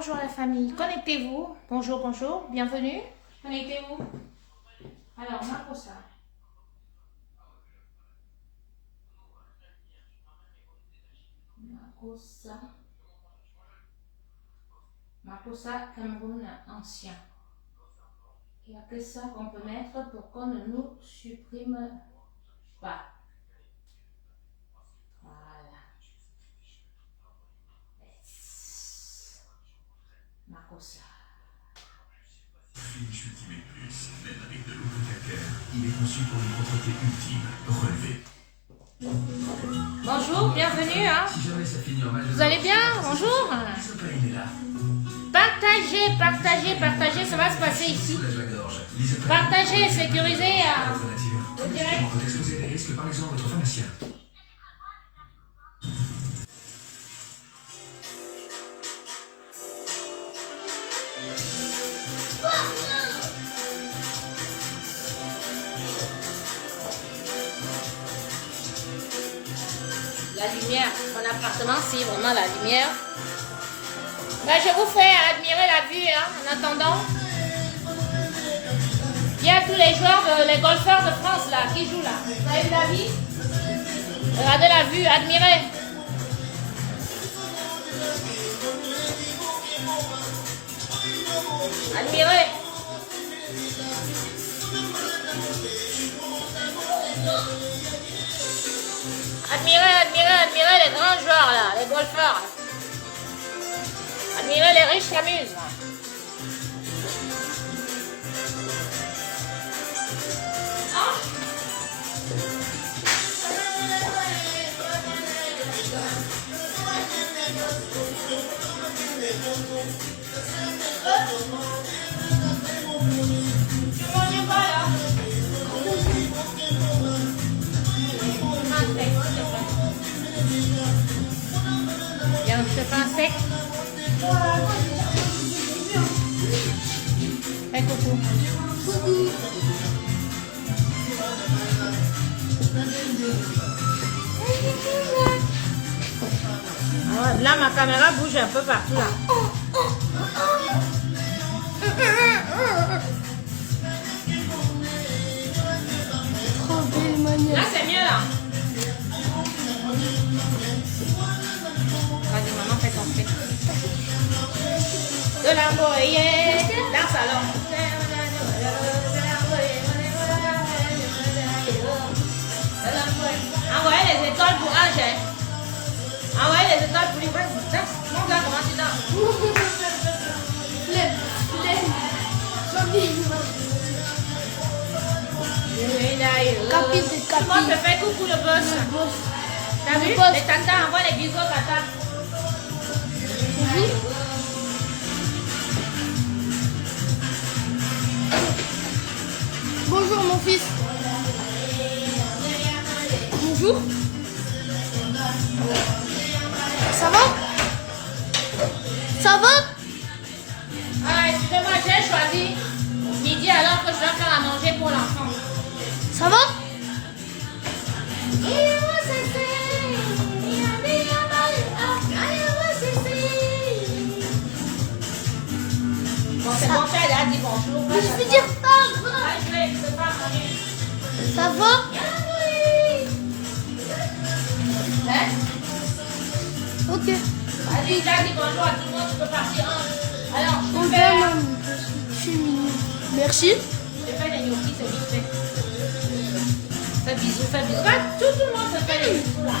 Bonjour la famille, connectez-vous. Bonjour, bonjour, bienvenue. Connectez-vous. Alors, Makossa. Makossa, Cameroun ancien. Il n'y a que ça qu'on peut mettre pour qu'on ne nous supprime pas. Voilà. Makossa. Finish Ultimate Plus, même avec de l'eau de calcaire, il est conçu pour une propreté ultime, relevée. Bonjour, bienvenue. Hein. Si jamais ça finit en mal de Vous allez bien? Bonjour. Partagez, partagez, partagez, ça va se passer ici. Partagez, sécurisez. Au direct. Vous exposez des risques par exemple votre pharmacien. La lumière, mon appartement, c'est vraiment la lumière. Ben, je vous fais admirer la vue, hein, en attendant. Il y a tous les joueurs, les golfeurs de France là, qui jouent là. Vous avez vu la vie? Regardez la vue, admirez. Admirez. Admirez, admirez, admirez les grands joueurs là, les golfeurs. Admirez les riches s'amusent. Bien, je fais un sec. Hey, coucou. Ah, là, ma caméra bouge un peu partout là. Trop belle manière. Là, c'est mieux là. Vas-y, maman, fais ton fait. De la moyenne, dans le salon. Envoyez les étoiles pour Ange. Envoyez les étoiles pour lui. Vas-y, montre-là comment tu danses. Capi de Tout le monde capi. te fait coucou le boss. T'as vu? Le boss. Les tatas envoient les bisous aux tatas. Bonjour mon fils. Bonjour. Ça va? Ça va? Ah, excusez-moi, j'ai choisi midi alors que je dois faire à manger pour l'enfant. Ça va? Bon, c'est bon, elle a dit bonjour. Je veux dire ça va. Ah, je vais pas manger. Ça va? Hein? Ok. Vas-y, il a dit bonjour à tout le monde, tu peux partir. Hein? Alors, je On fais... va maman. Je suis mignon. Merci. Je fais les gnocchis, c'est vite fait. Fais bisous, fais bisous. Va, tout le monde se fait les bisous là.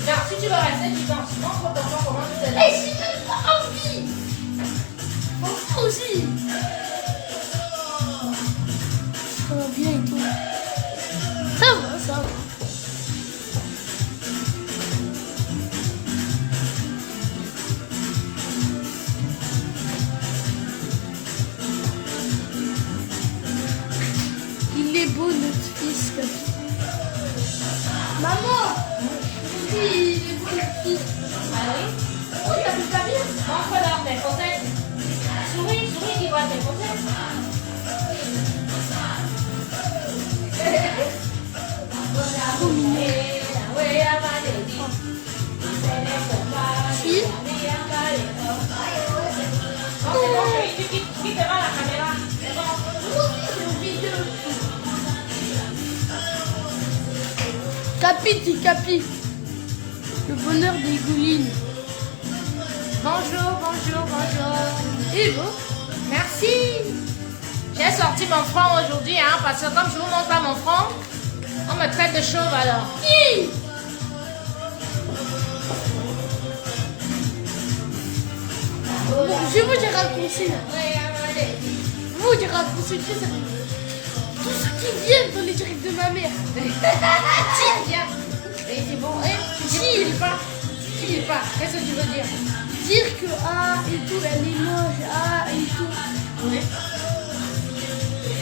Regarde, si tu veux rester, tu danses. Montre ton corps comment tu te Et lèves. si j'ai pas envie. Moi aussi. Ça va bien et tout. Ça va, ça va. Il est beau notre fils. Maman, il est beau notre fils. Ah oui? Oh, t'as vu pas bien? Montre-leur tes faussettes. Souris, souris qui voit tes faussettes. Trop mignon. Oui. devant la caméra. C'est bon. Capiti, capi. Le bonheur des goulines. Bonjour, bonjour, bonjour. Et bon. Merci. J'ai sorti mon front aujourd'hui, hein, parce que comme je vous montre pas mon front, on me traite de chauve alors. Hi. Bon, je vous ai raccourci là. Vous j'ai raccourci très sérieux. Tous ceux qui viennent dans les directs de ma mère. Viens. Et c'est bon. Tu dis pas. Tu dis pas. Qu'est-ce que tu veux dire? Dire que ah et tout, elle est moche, ah et tout. Oui.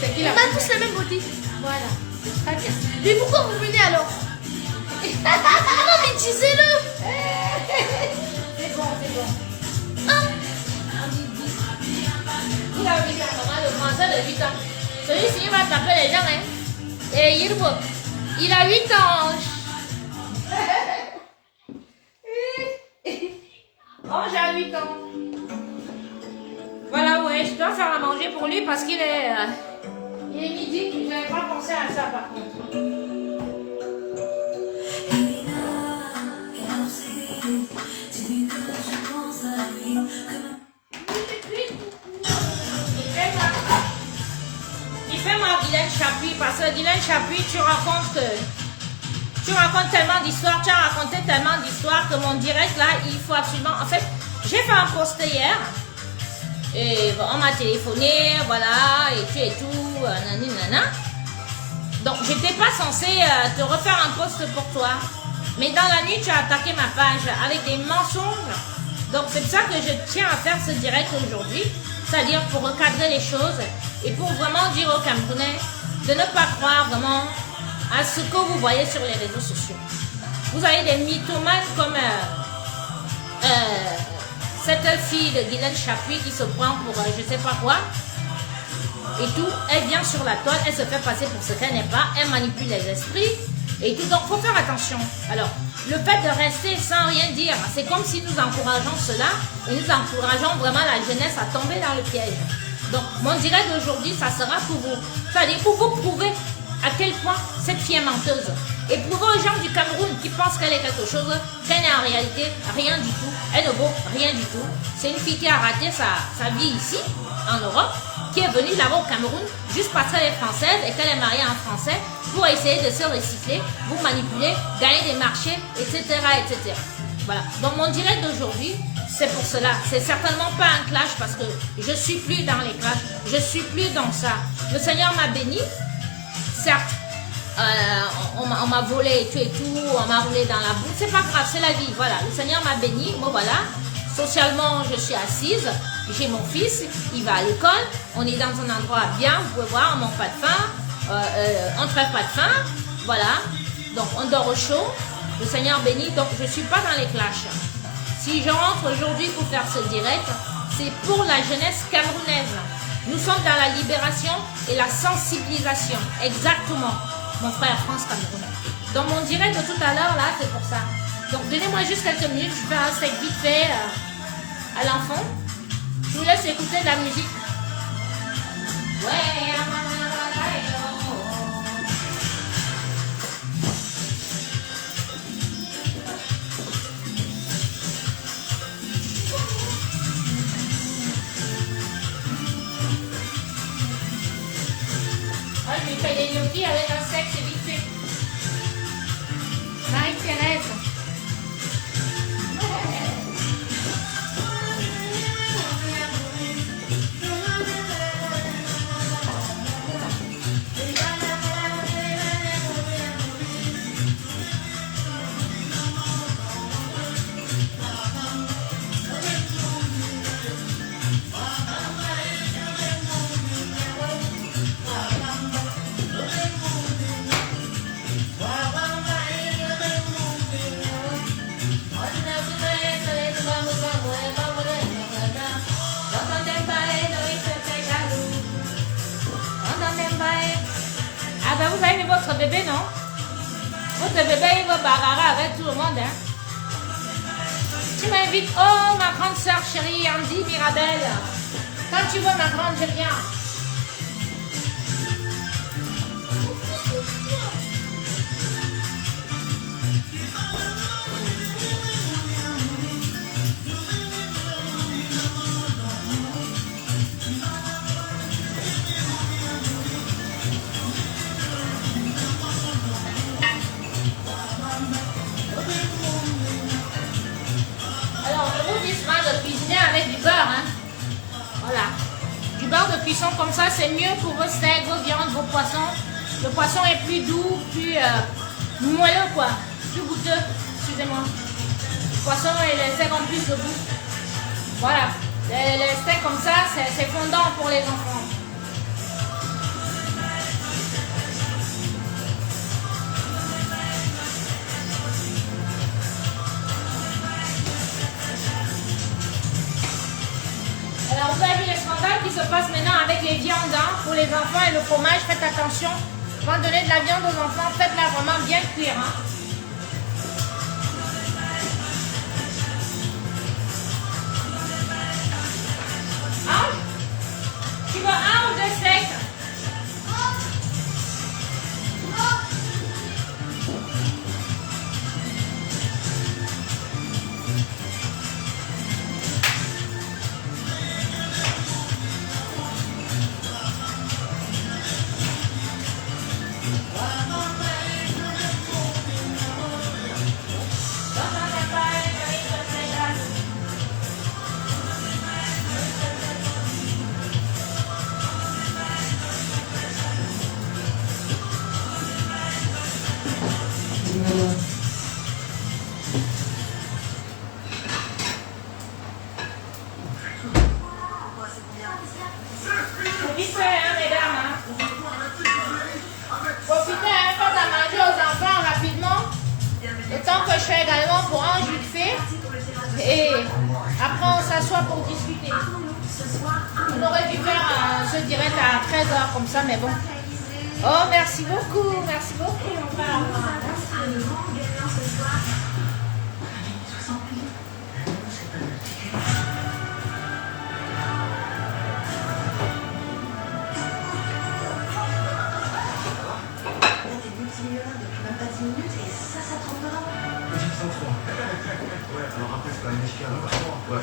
C'est qui On la a tous la même beauté. Voilà. Très bien. Mais pourquoi vous venez alors? Non mais disez-le. C'est bon, c'est bon. Ah. Il a 8 ans, maman, le français de 8 ans. Celui-ci, il va taper les gens, hein. Et il a 8 ans. Oh, j'ai 8 ans. Voilà, ouais, je dois faire à manger pour lui parce qu'il est... il est midi. Je n'avais pas pensé à ça, par contre. Il fait moi Guylaine Chapuis parce que Guylaine Chapuis, tu racontes tellement d'histoires, tu as raconté tellement d'histoires que mon direct là, il faut absolument... En fait, j'ai fait un post hier et bon, on m'a téléphoné, voilà, et tout, nani nana. Donc, j'étais pas censée te refaire un post pour toi. Mais dans la nuit, tu as attaqué ma page avec des mensonges. Donc, c'est pour ça que je tiens à faire ce direct aujourd'hui. C'est-à-dire pour recadrer les choses et pour vraiment dire aux Camerounais de ne pas croire vraiment à ce que vous voyez sur les réseaux sociaux. Vous avez des mythomanes comme cette fille de Guylaine Chapuis qui se prend pour je sais pas quoi et tout. Elle vient sur la toile, elle se fait passer pour ce qu'elle n'est pas, elle manipule les esprits et tout. Donc, il faut faire attention. Alors, le fait de rester sans rien dire, c'est comme si nous encourageons cela et nous encourageons vraiment la jeunesse à tomber dans le piège. Donc, mon direct d'aujourd'hui, ça sera pour vous. C'est-à-dire pour vous prouver à quel point cette fille est menteuse. Et prouver aux gens du Cameroun qui pensent qu'elle est quelque chose, qu'elle n'est en réalité rien du tout. Elle ne vaut rien du tout. C'est une fille qui a raté sa vie ici, en Europe, qui est venue là-bas au Cameroun, juste parce qu'elle est française et qu'elle est mariée à un Français, pour essayer de se recycler, vous manipuler, gagner des marchés, etc., etc. Voilà. Donc mon direct d'aujourd'hui, c'est pour cela. C'est certainement pas un clash parce que je suis plus dans les clashs. Je suis plus dans ça. Le Seigneur m'a béni. Certes, on m'a volé et tout, on m'a roulé dans la boue. C'est pas grave, c'est la vie. Voilà. Le Seigneur m'a béni. Bon voilà. Socialement, je suis assise. J'ai mon fils. Il va à l'école. On est dans un endroit bien. Vous pouvez voir, on manque pas de faim. On ne crève pas de faim. Voilà. Donc on dort au chaud. Le Seigneur bénit. Donc je ne suis pas dans les clashs. Si je rentre aujourd'hui pour faire ce direct, c'est pour la jeunesse camerounaise. Nous sommes dans la libération et la sensibilisation. Exactement, mon frère France Camerounais. Dans mon direct de tout à l'heure, là, c'est pour ça. Donc, donnez-moi juste quelques minutes. Je fais un steak vite fait à l'enfant. Je vous laisse écouter de la musique. Ouais, je lui fais des gnocchis avec un steak, c'est vite fait. Marie-Thérèse. Ah ben vous avez mis votre bébé, non? Votre bébé, il va bagarrer avec tout le monde, hein? Tu m'invites, oh ma grande soeur chérie, Andy Mirabel. Quand tu veux, ma grande, je viens. Alors, je vous dis de cuisiner avec du beurre. Hein. Voilà. Du beurre de cuisson comme ça, c'est mieux pour vos steaks, vos viandes, vos poissons. Le poisson est plus doux, plus moelleux, quoi. Plus goûteux, excusez-moi. Le poisson et les steaks ont plus de goût. Voilà. Les steaks comme ça, c'est fondant pour les enfants. Alors vous avez vu les scandales qui se passent maintenant avec les viandes hein, pour les enfants et le fromage. Faites attention. Avant de donner de la viande aux enfants, faites-la vraiment bien cuire. Hein. Tu veux un ou deux steaks? Et après on s'assoit pour discuter. On aurait dû faire ce direct à 13h comme ça, mais bon. Oh, merci beaucoup, merci beaucoup. Ouais, alors après, c'est pas une échelle, ouais.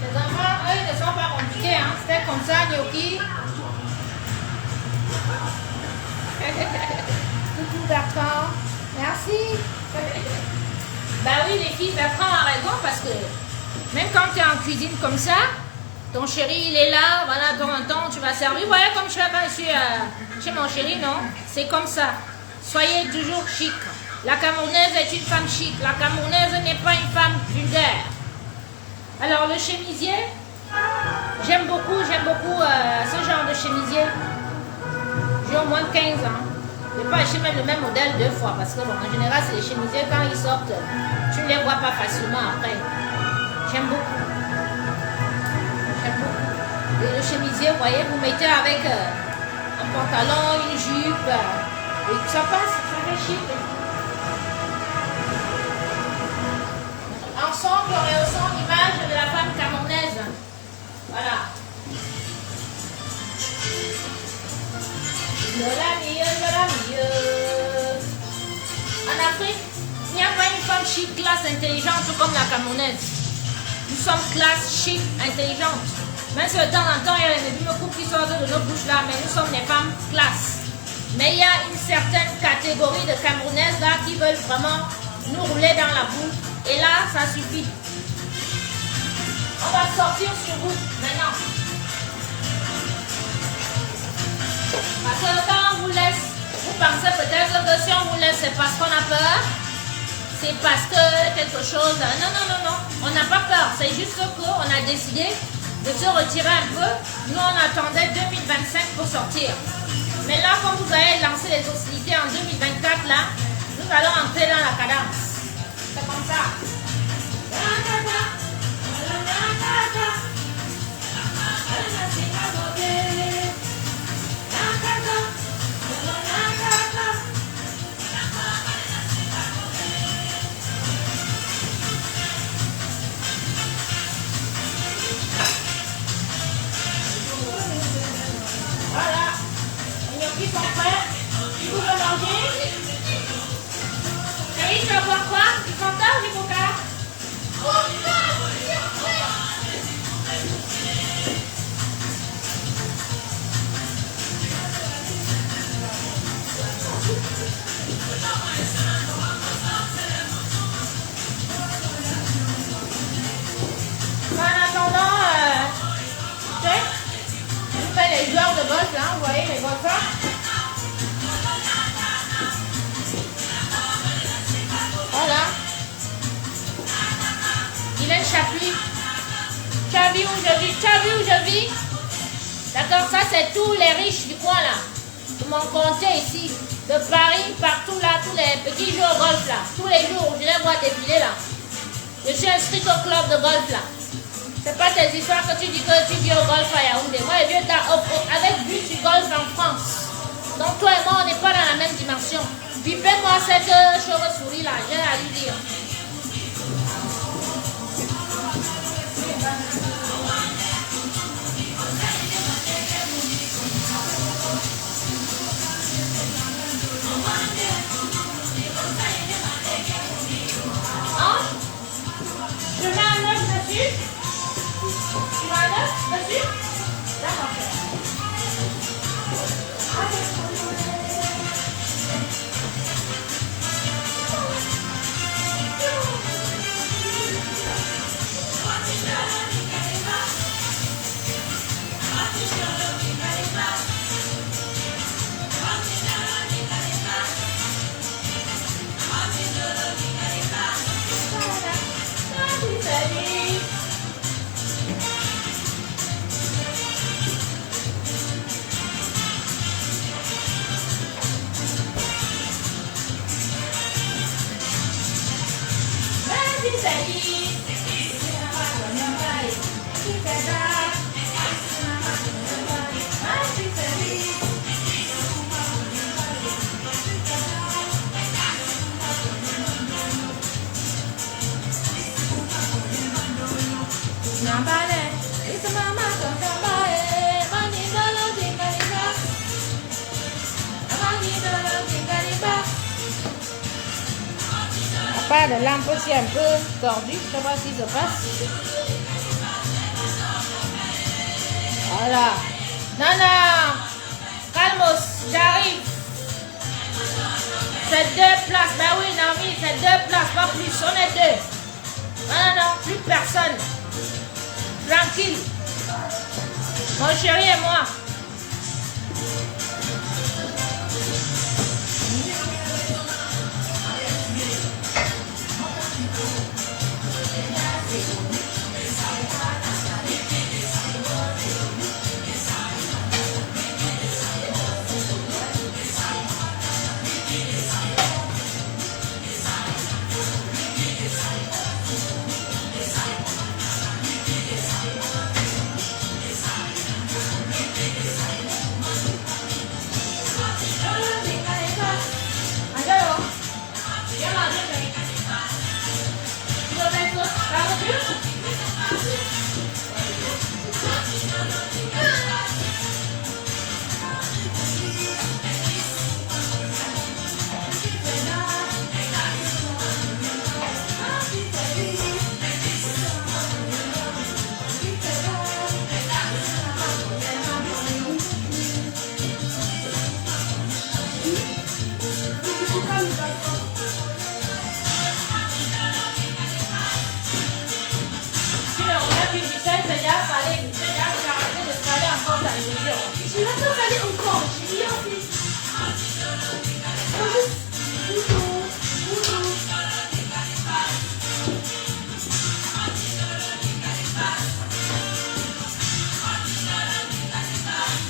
Les enfants, eux, ils ne sont pas compliqués, hein. C'était comme ça, gnocchi. Coucou Bertrand, merci. Bah oui les filles, Bertrand a raison parce que même quand tu es en cuisine comme ça, ton chéri il est là, voilà, de temps en temps tu vas servir. Voilà comme je fais quand je suis chez mon chéri, non? C'est comme ça. Soyez toujours chic. La Camerounaise est une femme chic. La Camerounaise n'est pas une femme vulgaire. Alors le chemisier, j'aime beaucoup ce genre de chemisier. J'ai au moins 15 ans. Je ne vais pas acheter même le même modèle 2 fois parce que bon, en général, c'est les chemisiers quand ils sortent, tu ne les vois pas facilement après. J'aime beaucoup. J'aime beaucoup. Et le chemisier, vous voyez, vous mettez avec un pantalon, une jupe, et ça passe, ça fait chic. Ensemble, on rehaussant l'image de la femme camerounaise. Voilà. En Afrique, il n'y a pas une femme chic, classe, intelligente comme la Camerounaise. Nous sommes classe, chic, intelligente. Même si de temps en temps, il y a les coups qui sortent de nos bouches là, mais nous sommes des femmes classe. Mais il y a une certaine catégorie de Camerounaises là qui veulent vraiment nous rouler dans la boue. Et là, ça suffit. On va sortir sur vous maintenant. Parce que quand on vous laisse, vous pensez peut-être que si on vous laisse, c'est parce qu'on a peur. C'est parce que quelque chose... Non, non, non, non. On n'a pas peur. C'est juste qu'on a décidé de se retirer un peu. Nous, on attendait 2025 pour sortir. Mais là, quand vous allez lancer les hostilités en 2024, là, nous allons entrer dans la cadence. C'est comme ça. vas boire quoi? Du Fanta ou du Coca? En attendant, tu sais, on fait les joueurs de golf là, vous voyez les golfeurs. Voilà. Guylaine Chapuis. Tu as vu où je vis? Tu as vu où je vis? D'accord, ça c'est tous les riches du coin là. De mon comté ici. De Paris, partout là, tous les petits jouent au golf là. Tous les jours, je les vois défiler là. Je suis inscrite au club de golf là. C'est pas tes histoires que tu dis que tu viens au golf à Yaoundé. Moi, je viens avec but du golf en France. Donc toi et moi, on n'est pas dans la même dimension. Bipez-moi cette chauve-souris là, j'ai à lui dire. Hein? Je mets un œuf dessus? Tu mets un œuf dessus? D'accord. Pas de lampe aussi un peu tordue, je sais pas si ça passe. Voilà. Nana, calmos, j'arrive. C'est 2 places. Ben oui, Nami, c'est 2 places, pas plus. On est 2. Non, non, plus personne. Tranquille. Mon chéri et moi.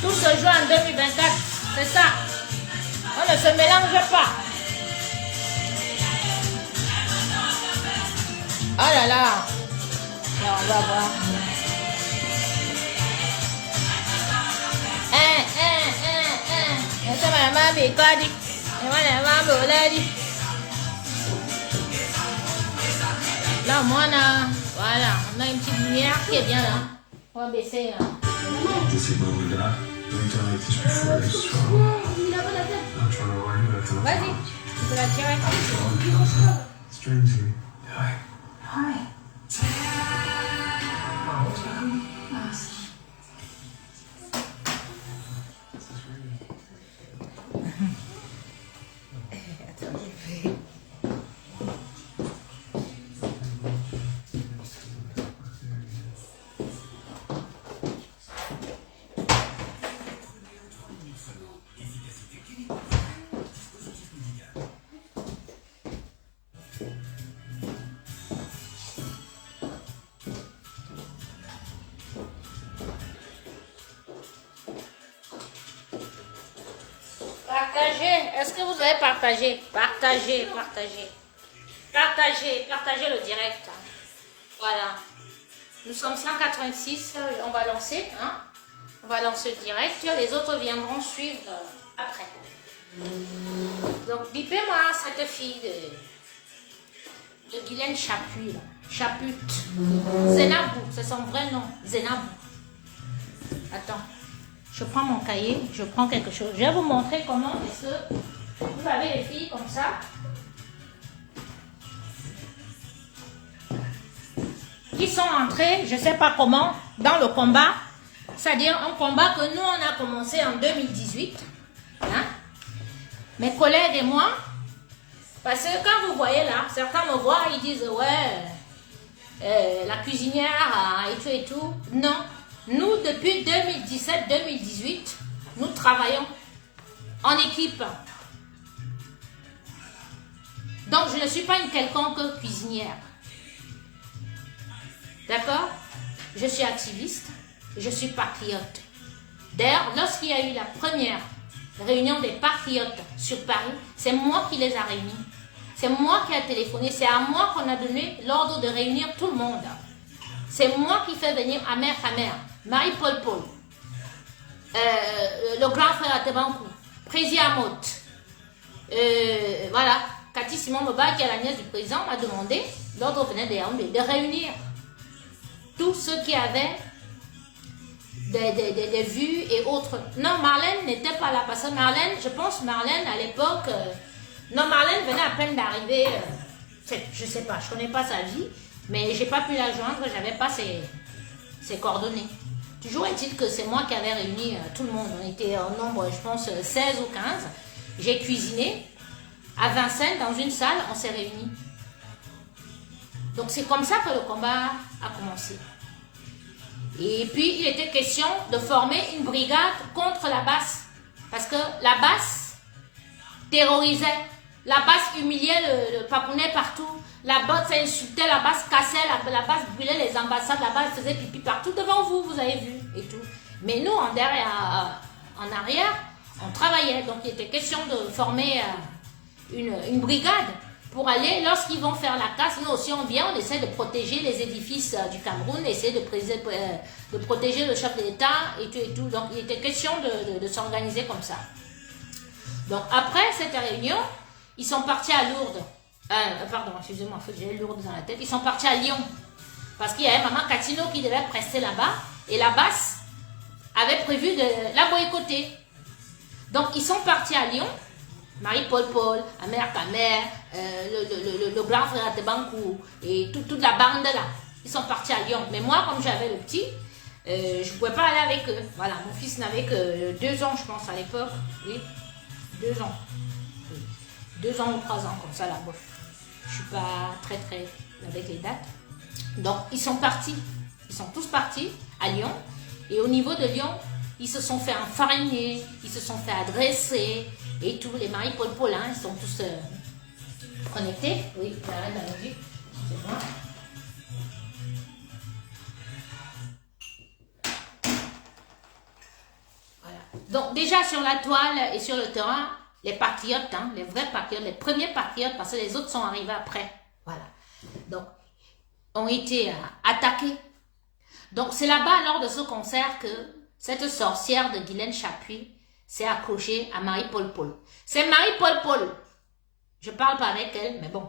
Tout se joue en 2024, c'est ça. On ne se mélange pas. Oh là là. Là, on va voir. Ça m'a maman dit. Là, moi, voilà, on a une petite lumière qui est bien là. On va baisser là. Vas-y, tu peux la tirer. Strangely. Hi. Hi. Nice. Partagez. Est-ce que vous avez partagé? Partagez, partagez. Partagez, partagez le direct. Voilà. Nous sommes 186. On va lancer. Hein? On va lancer le direct. Les autres viendront suivre après. Donc, bipez-moi cette fille de Guylaine Chaput. Chaput. Zenabou. C'est son vrai nom. Zenabou. Attends. Je prends mon cahier, je prends quelque chose. Je vais vous montrer comment est-ce que vous avez les filles comme ça. Qui sont entrées, je ne sais pas comment, dans le combat. C'est-à-dire un combat que nous, on a commencé en 2018. Hein? Mes collègues et moi. Parce que quand vous voyez là, certains me voient, ils disent, ouais, la cuisinière et tout. Non. Nous, depuis 2017-2018, nous travaillons en équipe. Donc, je ne suis pas une quelconque cuisinière. D'accord? Je suis activiste, je suis patriote. D'ailleurs, lorsqu'il y a eu la première réunion des patriotes sur Paris, c'est moi qui les ai réunis. C'est moi qui ai téléphoné, c'est à moi qu'on a donné l'ordre de réunir tout le monde. C'est moi qui fais venir Amer Kamer, Marie-Paul Paul, le grand frère Atebankou, Prési Amot, voilà, Cathy Simon Moba, qui est la nièce du président, m'a demandé, l'ordre venait de Yaoundé, de réunir tous ceux qui avaient des vues et autres. Non, Marlène n'était pas là, parce que Marlène, je pense Marlène à l'époque, non, Marlène venait à peine d'arriver, je sais pas, je connais pas sa vie, mais j'ai pas pu la joindre, j'avais pas ses coordonnées. Toujours est-il que c'est moi qui avais réuni tout le monde. On était en nombre, je pense, 16 ou 15. J'ai cuisiné à Vincennes, dans une salle, on s'est réunis. Donc c'est comme ça que le combat a commencé. Et puis il était question de former une brigade contre la basse. Parce que la basse terrorisait. La basse humiliait le Papounet partout. La basse insultait, la basse cassait, la basse brûlait les ambassades, la basse faisait pipi partout devant vous, vous avez vu et tout. Mais nous, en arrière, on travaillait. Donc il était question de former une brigade pour aller, lorsqu'ils vont faire la casse, nous aussi on vient, on essaie de protéger les édifices du Cameroun, essayer de protéger le chef de l'État et tout et tout. Donc il était question de s'organiser comme ça. Donc après cette réunion, ils sont partis à Lourdes. Pardon, excusez-moi, j'ai Lourdes dans la tête. Ils sont partis à Lyon. Parce qu'il y avait Maman Catino qui devait prester là-bas. Et la basse avait prévu de la boycotter. Donc ils sont partis à Lyon. Marie-Paul Paul, Amer Kamer, le grand frère Atebankou et toute la bande là. Ils sont partis à Lyon. Mais moi, comme j'avais le petit, je ne pouvais pas aller avec eux. Voilà, mon fils n'avait que 2 ans, je pense, à l'époque. Oui, 2 ans. 2 ans ou 3 ans, comme ça, là, bof. Je suis pas très avec les dates. Donc, ils sont partis. Ils sont tous partis à Lyon. Et au niveau de Lyon, ils se sont fait enfariner, ils se sont fait adresser. Et tous les Marie-Paul Paulin, ils sont tous connectés. Oui, j'arrête la musique. C'est bon. Voilà. Donc, déjà sur la toile et sur le terrain, les patriotes, hein, les vrais patriotes, les premiers patriotes, parce que les autres sont arrivés après. Voilà. Donc, ont été attaqués. Donc, c'est là-bas, lors de ce concert, que cette sorcière de Guylaine Chaput s'est accrochée à Marie-Paul Paul. C'est Marie-Paul Paul. Je parle pas avec elle, mais bon,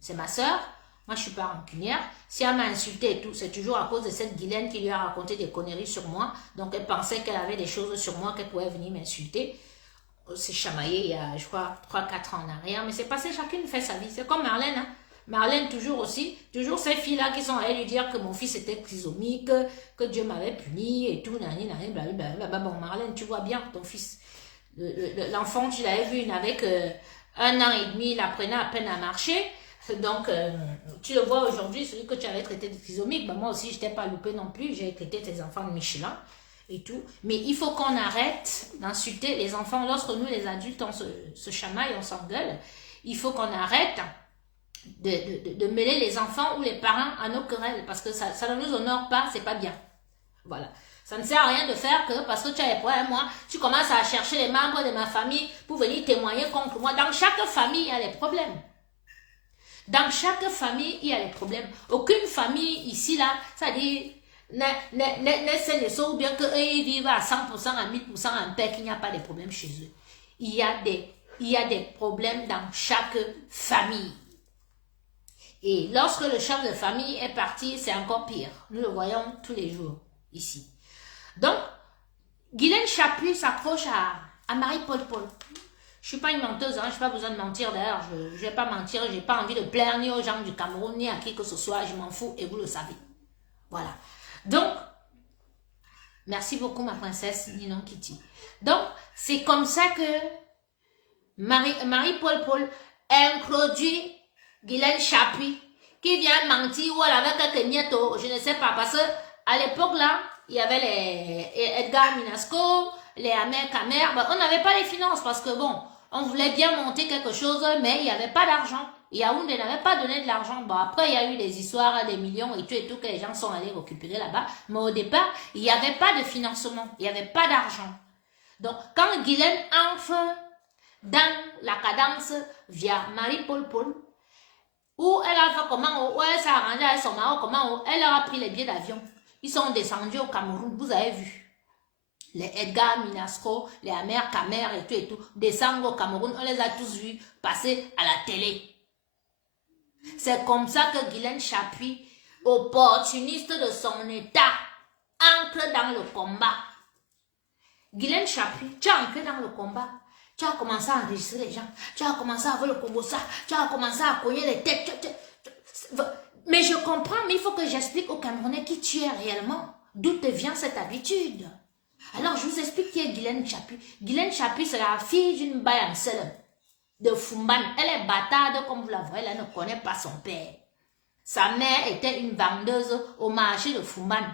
c'est ma soeur. Moi, je suis pas rancunière. Si elle m'a insulté et tout, c'est toujours à cause de cette Guylaine qui lui a raconté des conneries sur moi. Donc, elle pensait qu'elle avait des choses sur moi, qu'elle pouvait venir m'insulter. On s'est chamaillé il y a, je crois, 3-4 ans en arrière. Mais c'est passé, chacune fait sa vie. C'est comme Marlène, hein. Marlène, toujours aussi, toujours ces filles-là qui sont allées lui dire que mon fils était trisomique, que Dieu m'avait puni et tout, blablabla. Bon, Marlène, tu vois bien ton fils. L'enfant, tu l'avais vu, il n'avait que 1 an et demi, il apprenait à peine à marcher. Donc, tu le vois aujourd'hui, celui que tu avais traité de trisomique, ben moi aussi, je n'étais pas loupé non plus, j'ai traité tes enfants de Michelin et tout. Mais il faut qu'on arrête d'insulter les enfants. Lorsque nous, les adultes, on se chamaille, on s'engueule, il faut qu'on arrête de mêler les enfants ou les parents à nos querelles, parce que ça ne nous honore pas, c'est pas bien. Voilà. Ça ne sert à rien de faire que parce que tu as des problèmes, moi, tu commences à chercher les membres de ma famille pour venir témoigner contre moi. Dans chaque famille, il y a des problèmes. Dans chaque famille, il y a des problèmes. Aucune famille ici, là, c'est-à-dire, n'est saine et sauve, ou bien qu'eux, ils vivent à 100%, à 1000% en paix, qu'il n'y a pas de problèmes chez eux. Il y a des problèmes dans chaque famille. Et lorsque le chef de famille est parti, c'est encore pire. Nous le voyons tous les jours ici. Donc, Guylaine Chapuis s'accroche à Marie-Paul Paul. Je ne suis pas une menteuse, hein, je n'ai pas besoin de mentir d'ailleurs. Je ne vais pas mentir, je n'ai pas envie de plaire ni aux gens du Cameroun, ni à qui que ce soit. Je m'en fous et vous le savez. Voilà. Donc, merci beaucoup ma princesse Ninon Kitty. Donc, c'est comme ça que Marie-Paul Paul introduit Guylaine Chapuis qui vient mentir ou elle avait quelques miettes, je ne sais pas, parce qu'à l'époque là, il y avait les Edgar Minasco, les Amer Kamer, ben, on n'avait pas les finances parce que bon, on voulait bien monter quelque chose, mais il n'y avait pas d'argent. Yaoundé n'avait pas donné de l'argent. Bon, après, il y a eu des histoires, des millions et tout, que les gens sont allés récupérer là-bas. Mais au départ, il n'y avait pas de financement, il n'y avait pas d'argent. Donc, quand Guylaine entre dans la cadence via Marie-Paul Paul, où elle a fait comment, où elle s'est arrangée avec son mari, comment, elle leur a pris les billets d'avion. Ils sont descendus au Cameroun, vous avez vu. Les Edgar Minasco, les Amer Kamer et tout, descendent au Cameroun, on les a tous vus passer à la télé. C'est comme ça que Guylaine Chapuis, opportuniste de son état, entre dans le combat. Guylaine Chapuis, tu as entré dans le combat. Tu as commencé à enregistrer les gens. Tu as commencé à voir le Congossa. Tu as commencé à cogner les têtes. Mais je comprends, mais il faut que j'explique aux Camerounais qui tu es réellement. D'où te vient cette habitude. Alors, je vous explique qui est Guylaine Chapuis. Guylaine Chapuis, c'est la fille d'une Bayansele de Fumban. Elle est bâtarde, comme vous la voyez, elle ne connaît pas son père. Sa mère était une vendeuse au marché de Fumban.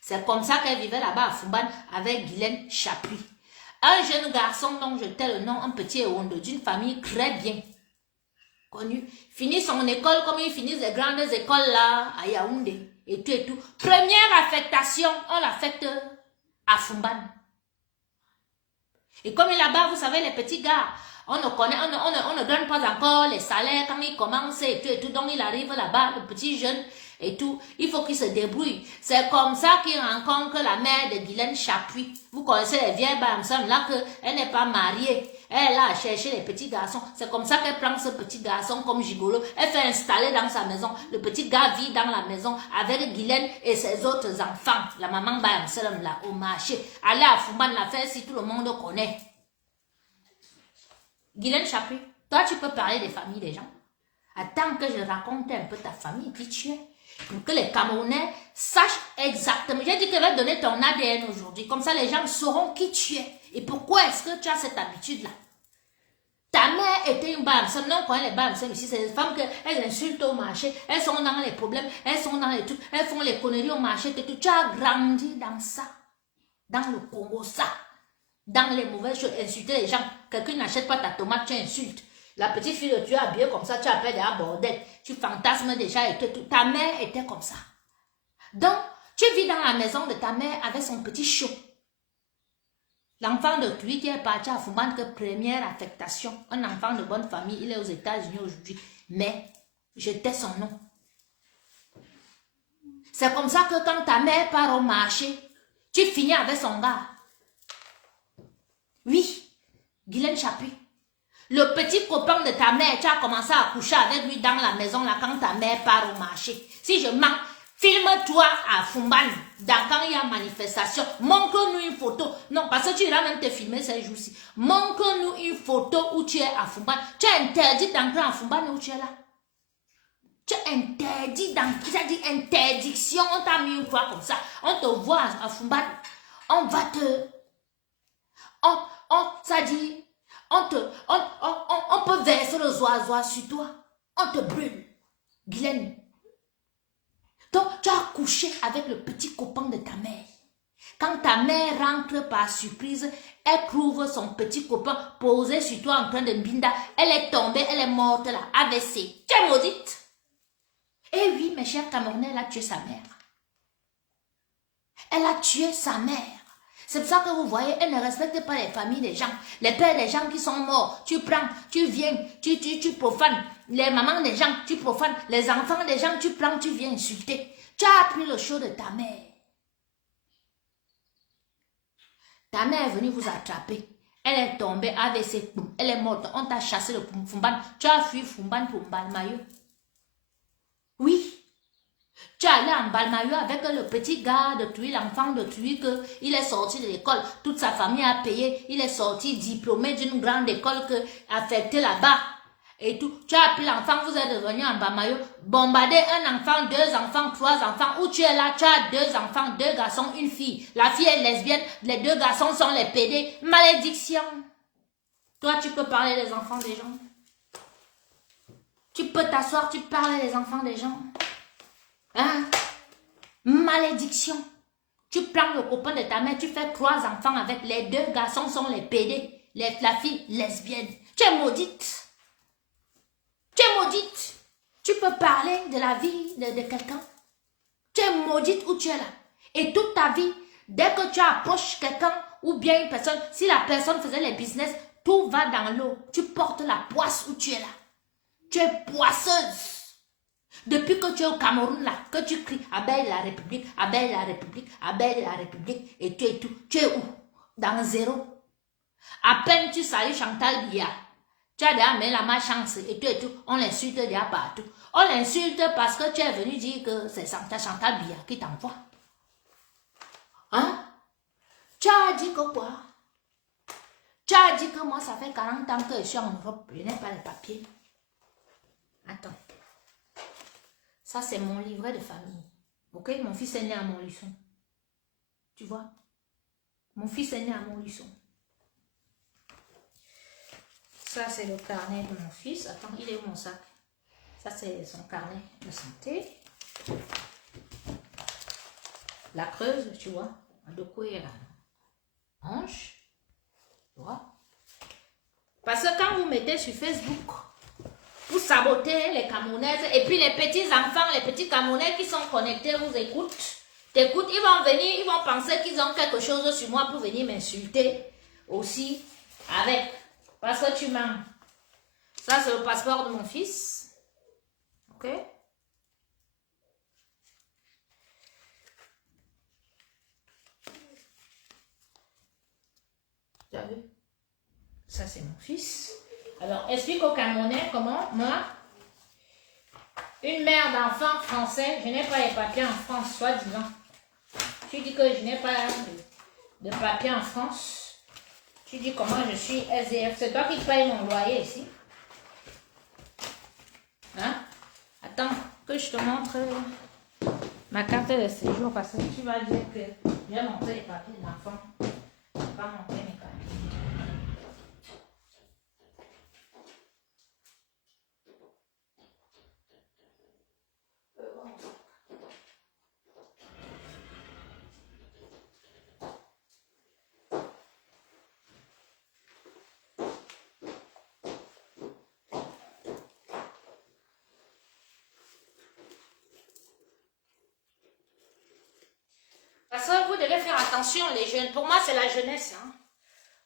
C'est comme ça qu'elle vivait là-bas à Fumban avec Guylaine Chapuis. Un jeune garçon dont je tais le nom, un petit Ewondo, d'une famille très bien connue, finit son école comme ils finissent les grandes écoles là, à Yaoundé, et tout. Première affectation, on l'a faite à Fumban. Et comme là-bas, vous savez, les petits gars, on ne donne pas encore les salaires quand ils commencent et tout. Donc, il arrive là-bas, le petit jeune et tout. Il faut qu'il se débrouille. C'est comme ça qu'il rencontre la mère de Guylaine Chapuis. Vous connaissez les vieilles Bamsam là, qu'elle n'est pas mariée. Elle a cherché les petits garçons. C'est comme ça qu'elle prend ce petit garçon comme gigolo. Elle fait installer dans sa maison. Le petit gars vit dans la maison avec Guylaine et ses autres enfants. La maman Bamsam là, au marché. Aller à Fumban la faire si tout le monde connaît. Guylaine Chapuis, toi tu peux parler des familles des gens. Attends que je raconte un peu ta famille, qui tu es. Pour que les Camerounais sachent exactement. J'ai dit que je vais donner ton ADN aujourd'hui. Comme ça les gens sauront qui tu es. Et pourquoi est-ce que tu as cette habitude-là. Ta mère était une Bamsam. Non, quand les Bamsam ici, c'est des femmes qu'elles insultent au marché. Elles sont dans les problèmes. Elles sont dans les trucs. Elles font les conneries au marché. Tu as grandi dans ça. Dans le Congo, ça. Dans les mauvaises choses, insulter les gens. Quelqu'un n'achète pas ta tomate, tu insultes. La petite fille de tu es habillée comme ça, tu appelles des bordel. Tu fantasmes déjà et tout. Ta mère était comme ça. Donc, tu vis dans la maison de ta mère avec son petit chou. L'enfant de lui qui est parti à Fumban, que première affectation. Un enfant de bonne famille, il est aux États-Unis aujourd'hui. Mais, je tais son nom. C'est comme ça que quand ta mère part au marché, tu finis avec son gars. Oui, Guylaine Chapuis. Le petit copain de ta mère, tu as commencé à coucher avec lui dans la maison là quand ta mère part au marché. Si je mens, Filme-toi à Fumban, quand il y a manifestation. Montre-nous une photo. Non, parce que tu iras même te filmer ces jours-ci. Montre-nous une photo où tu es à Fumban. Tu es interdit d'entrer à Fumban où tu es là. Tu es interdit d'entrer. Ça dit interdiction. On t'a mis une croix comme ça. On te voit à Fumban. On va te... ça dit... On peut verser le zoisoir sur toi. On te brûle. Guylaine. Donc, tu as couché avec le petit copain de ta mère. Quand ta mère rentre par surprise, elle trouve son petit copain posé sur toi en train de binda. Elle est tombée, elle est morte là, AVC. Tu es maudite. Eh oui, mes chers Camerounais, elle a tué sa mère. Elle a tué sa mère. C'est pour ça que vous voyez, elle ne respecte pas les familles des gens. Les pères des gens qui sont morts, tu prends, tu viens, tu profanes. Les mamans des gens, tu profanes. Les enfants des gens, tu prends, tu viens insulter. Tu as pris le show de ta mère. Ta mère est venue vous attraper. Elle est tombée avec ses poumons. Elle est morte. On t'a chassé le Fumban. Tu as fui Fumban pour Balmayo. Oui. Tu es allé en Balmayo avec le petit gars de Tui, l'enfant de Tui, il est sorti de l'école. Toute sa famille a payé. Il est sorti diplômé d'une grande école affectée là-bas. Et tout. Tu as appelé l'enfant, vous êtes revenu en Balmayo. Bombarder un enfant, 2 enfants, 3 enfants. Où tu es là, tu as 2 enfants, 2 garçons, une fille. La fille est lesbienne, les 2 garçons sont les PD. Malédiction. Toi, tu peux parler des enfants des gens. Tu peux t'asseoir, tu parles des enfants des gens. Hein? Malédiction. Tu prends le copain de ta mère, tu fais 3 enfants avec les 2 garçons sont les PD, la fille lesbienne. Tu es maudite. Tu es maudite. Tu peux parler de la vie de quelqu'un. Tu es maudite où tu es là. Et toute ta vie, dès que tu approches quelqu'un ou bien une personne, si la personne faisait les business, tout va dans l'eau. Tu portes la poisse où tu es là. Tu es poisseuse. Depuis que tu es au Cameroun là, que tu cries abeille de la République, abeille de la République, abeille de la République, et tu es tout. Tu es où? Dans zéro. À peine tu salues Chantal Biya, tu as déjà mis la malchance et tu es tout. On l'insulte déjà partout. On l'insulte parce que tu es venu dire que c'est Chantal Biya qui t'envoie. Hein? Tu as dit que quoi? Tu as dit que moi ça fait 40 ans que je suis en Europe, je n'ai pas les papiers. Attends. Ça, c'est mon livret de famille. Ok? Mon fils est né à Montluçon. Tu vois? Mon fils est né à Montluçon. Ça, c'est le carnet de mon fils. Attends, il est où mon sac? Ça, c'est son carnet de santé. La Creuse, tu vois? De quoi il y a la hanche. Tu vois? Parce que quand vous mettez sur Facebook, vous sabotez les Camerounaises et puis les petits enfants, les petits Camerounais qui sont connectés vous écoutent. T'écoutes, ils vont venir, ils vont penser qu'ils ont quelque chose sur moi pour venir m'insulter aussi avec. Parce que tu mens. Ça, c'est le passeport de mon fils. Ok? Tu as vu? Ça, c'est mon fils. Alors, explique aux Camerounais comment, moi, une mère d'enfant français, je n'ai pas les papiers en France, soi-disant. Tu dis que je n'ai pas de papiers en France. Tu dis comment je suis SDF. C'est toi qui payes mon loyer ici. Hein? Attends, que je te montre ma carte de séjour parce que tu vas dire que je vais montrer les papiers de l'enfant. Je ne vais pas montrer mes papiers. Parce que vous devez faire attention, les jeunes. Pour moi, c'est la jeunesse. Hein.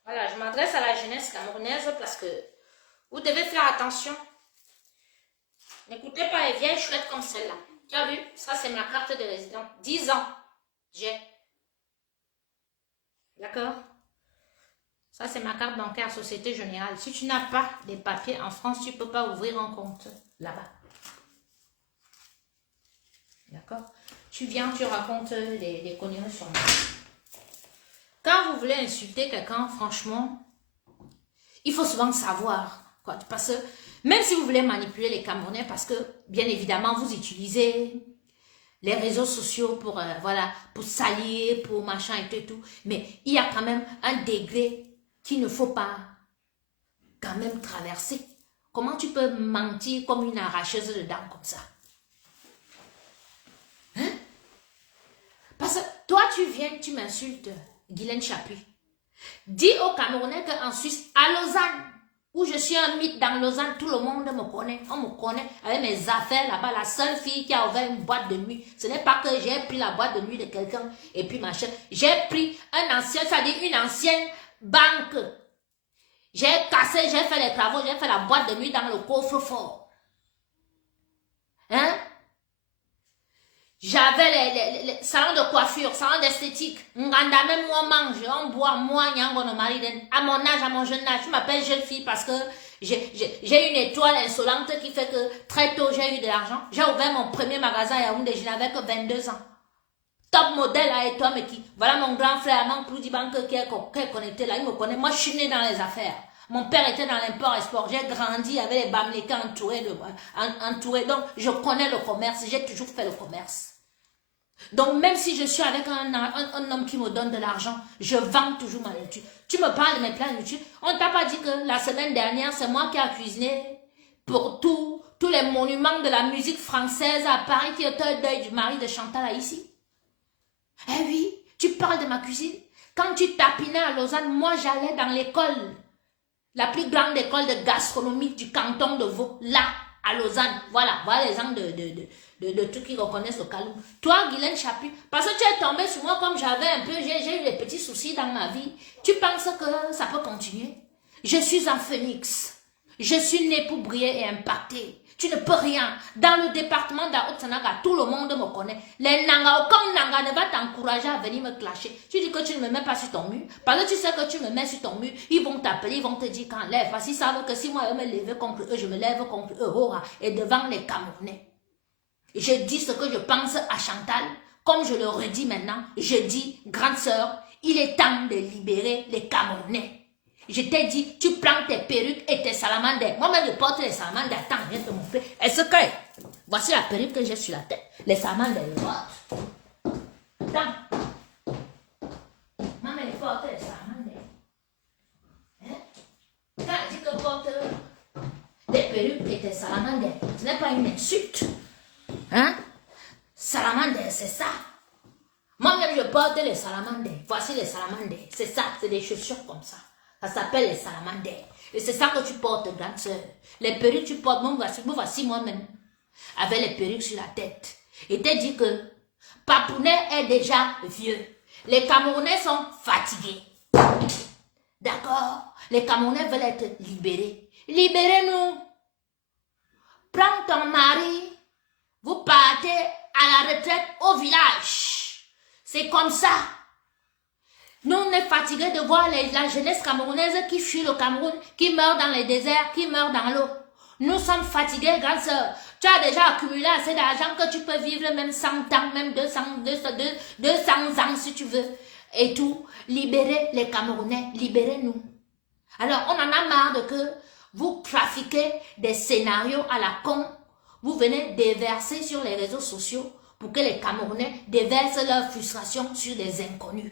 Voilà, je m'adresse à la jeunesse camerounaise parce que vous devez faire attention. N'écoutez pas les vieilles chouettes comme celle-là. Tu as vu? Ça, c'est ma carte de résident. 10 ans. J'ai. D'accord? Ça, c'est ma carte bancaire Société Générale. Si tu n'as pas des papiers en France, tu ne peux pas ouvrir un compte là-bas. D'accord? Tu viens, tu racontes les conneries sur moi. Quand vous voulez insulter quelqu'un, franchement, il faut souvent savoir. Quoi, parce que même si vous voulez manipuler les Camerounais, parce que bien évidemment, vous utilisez les réseaux sociaux pour, voilà, pour salir, pour machin et tout. Mais il y a quand même un degré qu'il ne faut pas quand même traverser. Comment tu peux mentir comme une arracheuse de dents comme ça? Hein? Parce que toi, tu viens, tu m'insultes, Guylaine Chapuis. Dis aux Camerounais qu'en Suisse, à Lausanne, où je suis un mythe dans Lausanne, tout le monde me connaît. On me connaît avec mes affaires là-bas. La seule fille qui a ouvert une boîte de nuit. Ce n'est pas que j'ai pris la boîte de nuit de quelqu'un et puis machin. J'ai pris un ancien, c'est-à-dire une ancienne banque. J'ai cassé, j'ai fait les travaux, j'ai fait la boîte de nuit dans le coffre-fort. Hein? J'avais les salons de coiffure, salons d'esthétique. Nganda, même moi, on mange, on boit, moi, nyango, no mari. À mon âge, à mon jeune âge, je m'appelle jeune fille parce que j'ai une étoile insolente qui fait que très tôt, j'ai eu de l'argent. J'ai ouvert mon premier magasin à Yaoundé, je n'avais que 22 ans. Top modèle à toi, mais qui, voilà mon grand frère, mon plus banque qui est connecté là, il me connaît. Moi, je suis née dans les affaires. Mon père était dans l'import-export. J'ai grandi avec les Bamlékans entourés. Donc, je connais le commerce. J'ai toujours fait le commerce. Donc, même si je suis avec un homme qui me donne de l'argent, je vends toujours ma nourriture. Tu me parles de mes plats de nourriture. On ne t'a pas dit que la semaine dernière, c'est moi qui ai cuisiné pour tous les monuments de la musique française à Paris qui était au deuil du mari de Chantal ici. Eh oui, tu parles de ma cuisine. Quand tu tapinais à Lausanne, moi j'allais dans l'école. La plus grande école de gastronomie du canton de Vaud, là, à Lausanne. Voilà les gens de trucs qui reconnaissent le Kaloum. Toi, Guylaine Chapuis, parce que tu es tombé sur moi comme j'avais un peu, j'ai eu des petits soucis dans ma vie. Tu penses que ça peut continuer? Je suis un phénix. Je suis née pour briller et impacter. Tu ne peux rien. Dans le département d'Haute-Sanaga, tout le monde me connaît. Les Nanga, aucun Nanga ne va t'encourager à venir me clasher. Tu dis que tu ne me mets pas sur ton mur. Parce que tu sais que tu me mets sur ton mur. Ils vont t'appeler, ils vont te dire qu'en lève. Parce qu'ils savent que si moi je me lève contre eux, je me lève contre eux. Oh, et devant les Camerounais. Je dis ce que je pense à Chantal. Comme je le redis maintenant, je dis, grande sœur, il est temps de libérer les Camerounais. Je t'ai dit, tu prends tes perruques et tes salamandres. Moi-même, je porte les salamandres. Attends, je viens te montrer. Est-ce que, voici la perruque que j'ai sur la tête. Les salamandres, je porte. Attends. Maman, je porte les salamandres. Hein? Quand je dis que je porte des perruques et tes salamandres, ce n'est pas une insulte. Hein? Salamandre, c'est ça. Moi-même, je porte les salamandres. Voici les salamandres. C'est ça, c'est des chaussures comme ça. Ça s'appelle les salamandres. Et c'est ça que tu portes, grande sœur. Les perruques, tu portes, voici moi-même. Avec les perruques sur la tête. Et t'ai dit que Papounet est déjà vieux. Les Camerounais sont fatigués. D'accord? Les Camerounais veulent être libérés. Libérez-nous. Prends ton mari. Vous partez à la retraite au village. C'est comme ça. Nous, on est fatigués de voir la jeunesse camerounaise qui fuit le Cameroun, qui meurt dans les déserts, qui meurt dans l'eau. Nous sommes fatigués, grande sœur. Tu as déjà accumulé assez d'argent que tu peux vivre même 100 ans, même 200 ans si tu veux. Et tout. Libérez les Camerounais, libérez-nous. Alors, on en a marre de que vous trafiquez des scénarios à la con. Vous venez déverser sur les réseaux sociaux pour que les Camerounais déversent leur frustration sur des inconnus.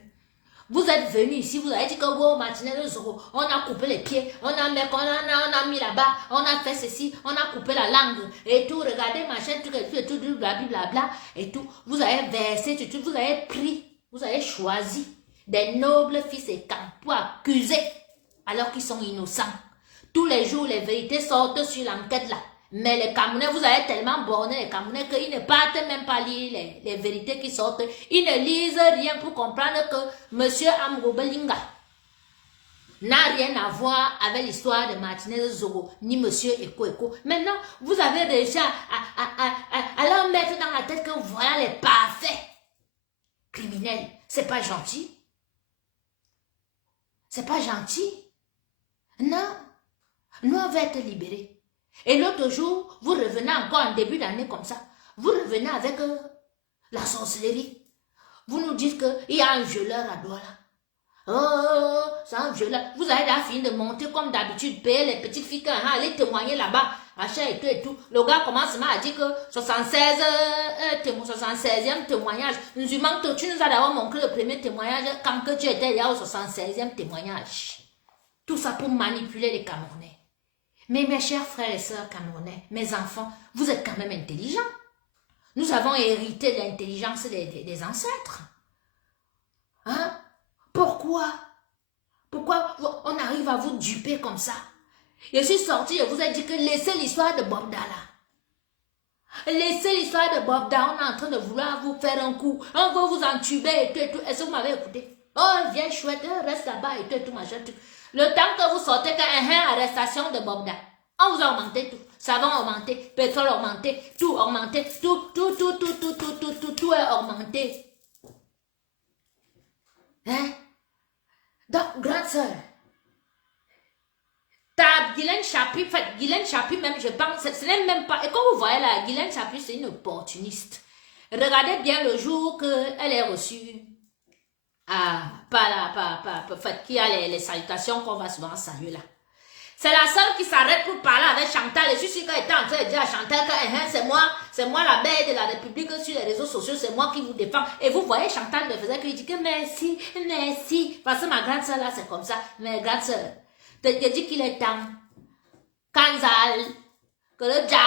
Vous êtes venus ici, vous avez dit que wow, Martinez de Zoro, on a coupé les pieds, on a mis là-bas, on a fait ceci, on a coupé la langue et tout, regardez machin, tout, blablabla et tout. Vous avez versé, vous avez pris, vous avez choisi des nobles fils et camps pour accuser alors qu'ils sont innocents. Tous les jours, les vérités sortent sur l'enquête là. Mais les Camerounais, vous avez tellement borné les Camerounais qu'ils ne partent même pas lire les vérités qui sortent. Ils ne lisent rien pour comprendre que M. Amro Belinga n'a rien à voir avec l'histoire de Martinez Zoro, ni M. Eko. Maintenant, vous avez réussi à leur mettre dans la tête que voilà les parfaits criminels. C'est pas gentil. C'est pas gentil. Non. Nous, on va être libérés. Et l'autre jour, vous revenez encore en début d'année comme ça. Vous revenez avec la sorcellerie. Vous nous dites qu'il y a un violeur à Douala. Oh, c'est un violeur. Vous avez la fille de monter comme d'habitude, payer les petites filles, aller témoigner là-bas, acheter et tout et tout. Le gars commence à dire que 76e témoignage. Tu nous as d'abord montré le premier témoignage quand que tu étais là au 76e témoignage. Tout ça pour manipuler les Camerounais. Mais mes chers frères et sœurs camerounais, mes enfants, vous êtes quand même intelligents. Nous avons hérité de l'intelligence des ancêtres. Hein? Pourquoi on arrive à vous duper comme ça? Je suis sortie, je vous ai dit que laissez l'histoire de Bobda là. Laissez l'histoire de Bobda, on est en train de vouloir vous faire un coup. On va vous entuber et tout et tout. Est-ce que vous m'avez écouté? Oh, viens chouette, reste là-bas et tout et tout, machin, tout. Le temps que vous sortez, arrestation de Bobda, on vous a augmenté tout. Savon augmenté, pétrole augmenté, tout augmenté, tout est augmenté. Hein? Donc, grande sœur, Guylaine Chapuis même, je pense, ce n'est même pas, et comme vous voyez là, Guylaine Chapuis, c'est une opportuniste. Regardez bien le jour qu'elle est reçue. Qui a les salutations qu'on va souvent saluer là. C'est la seule qui s'arrête pour parler avec Chantal. Et je suis sûre qu'elle était en train de dire à Chantal que c'est moi la belle de la République sur les réseaux sociaux, c'est moi qui vous défends. Et vous voyez, Chantal ne faisait que lui dire que merci. Parce que ma grande soeur là, c'est comme ça. Mais grande soeur, te dis qu'il est temps. Kanzal, que le Dja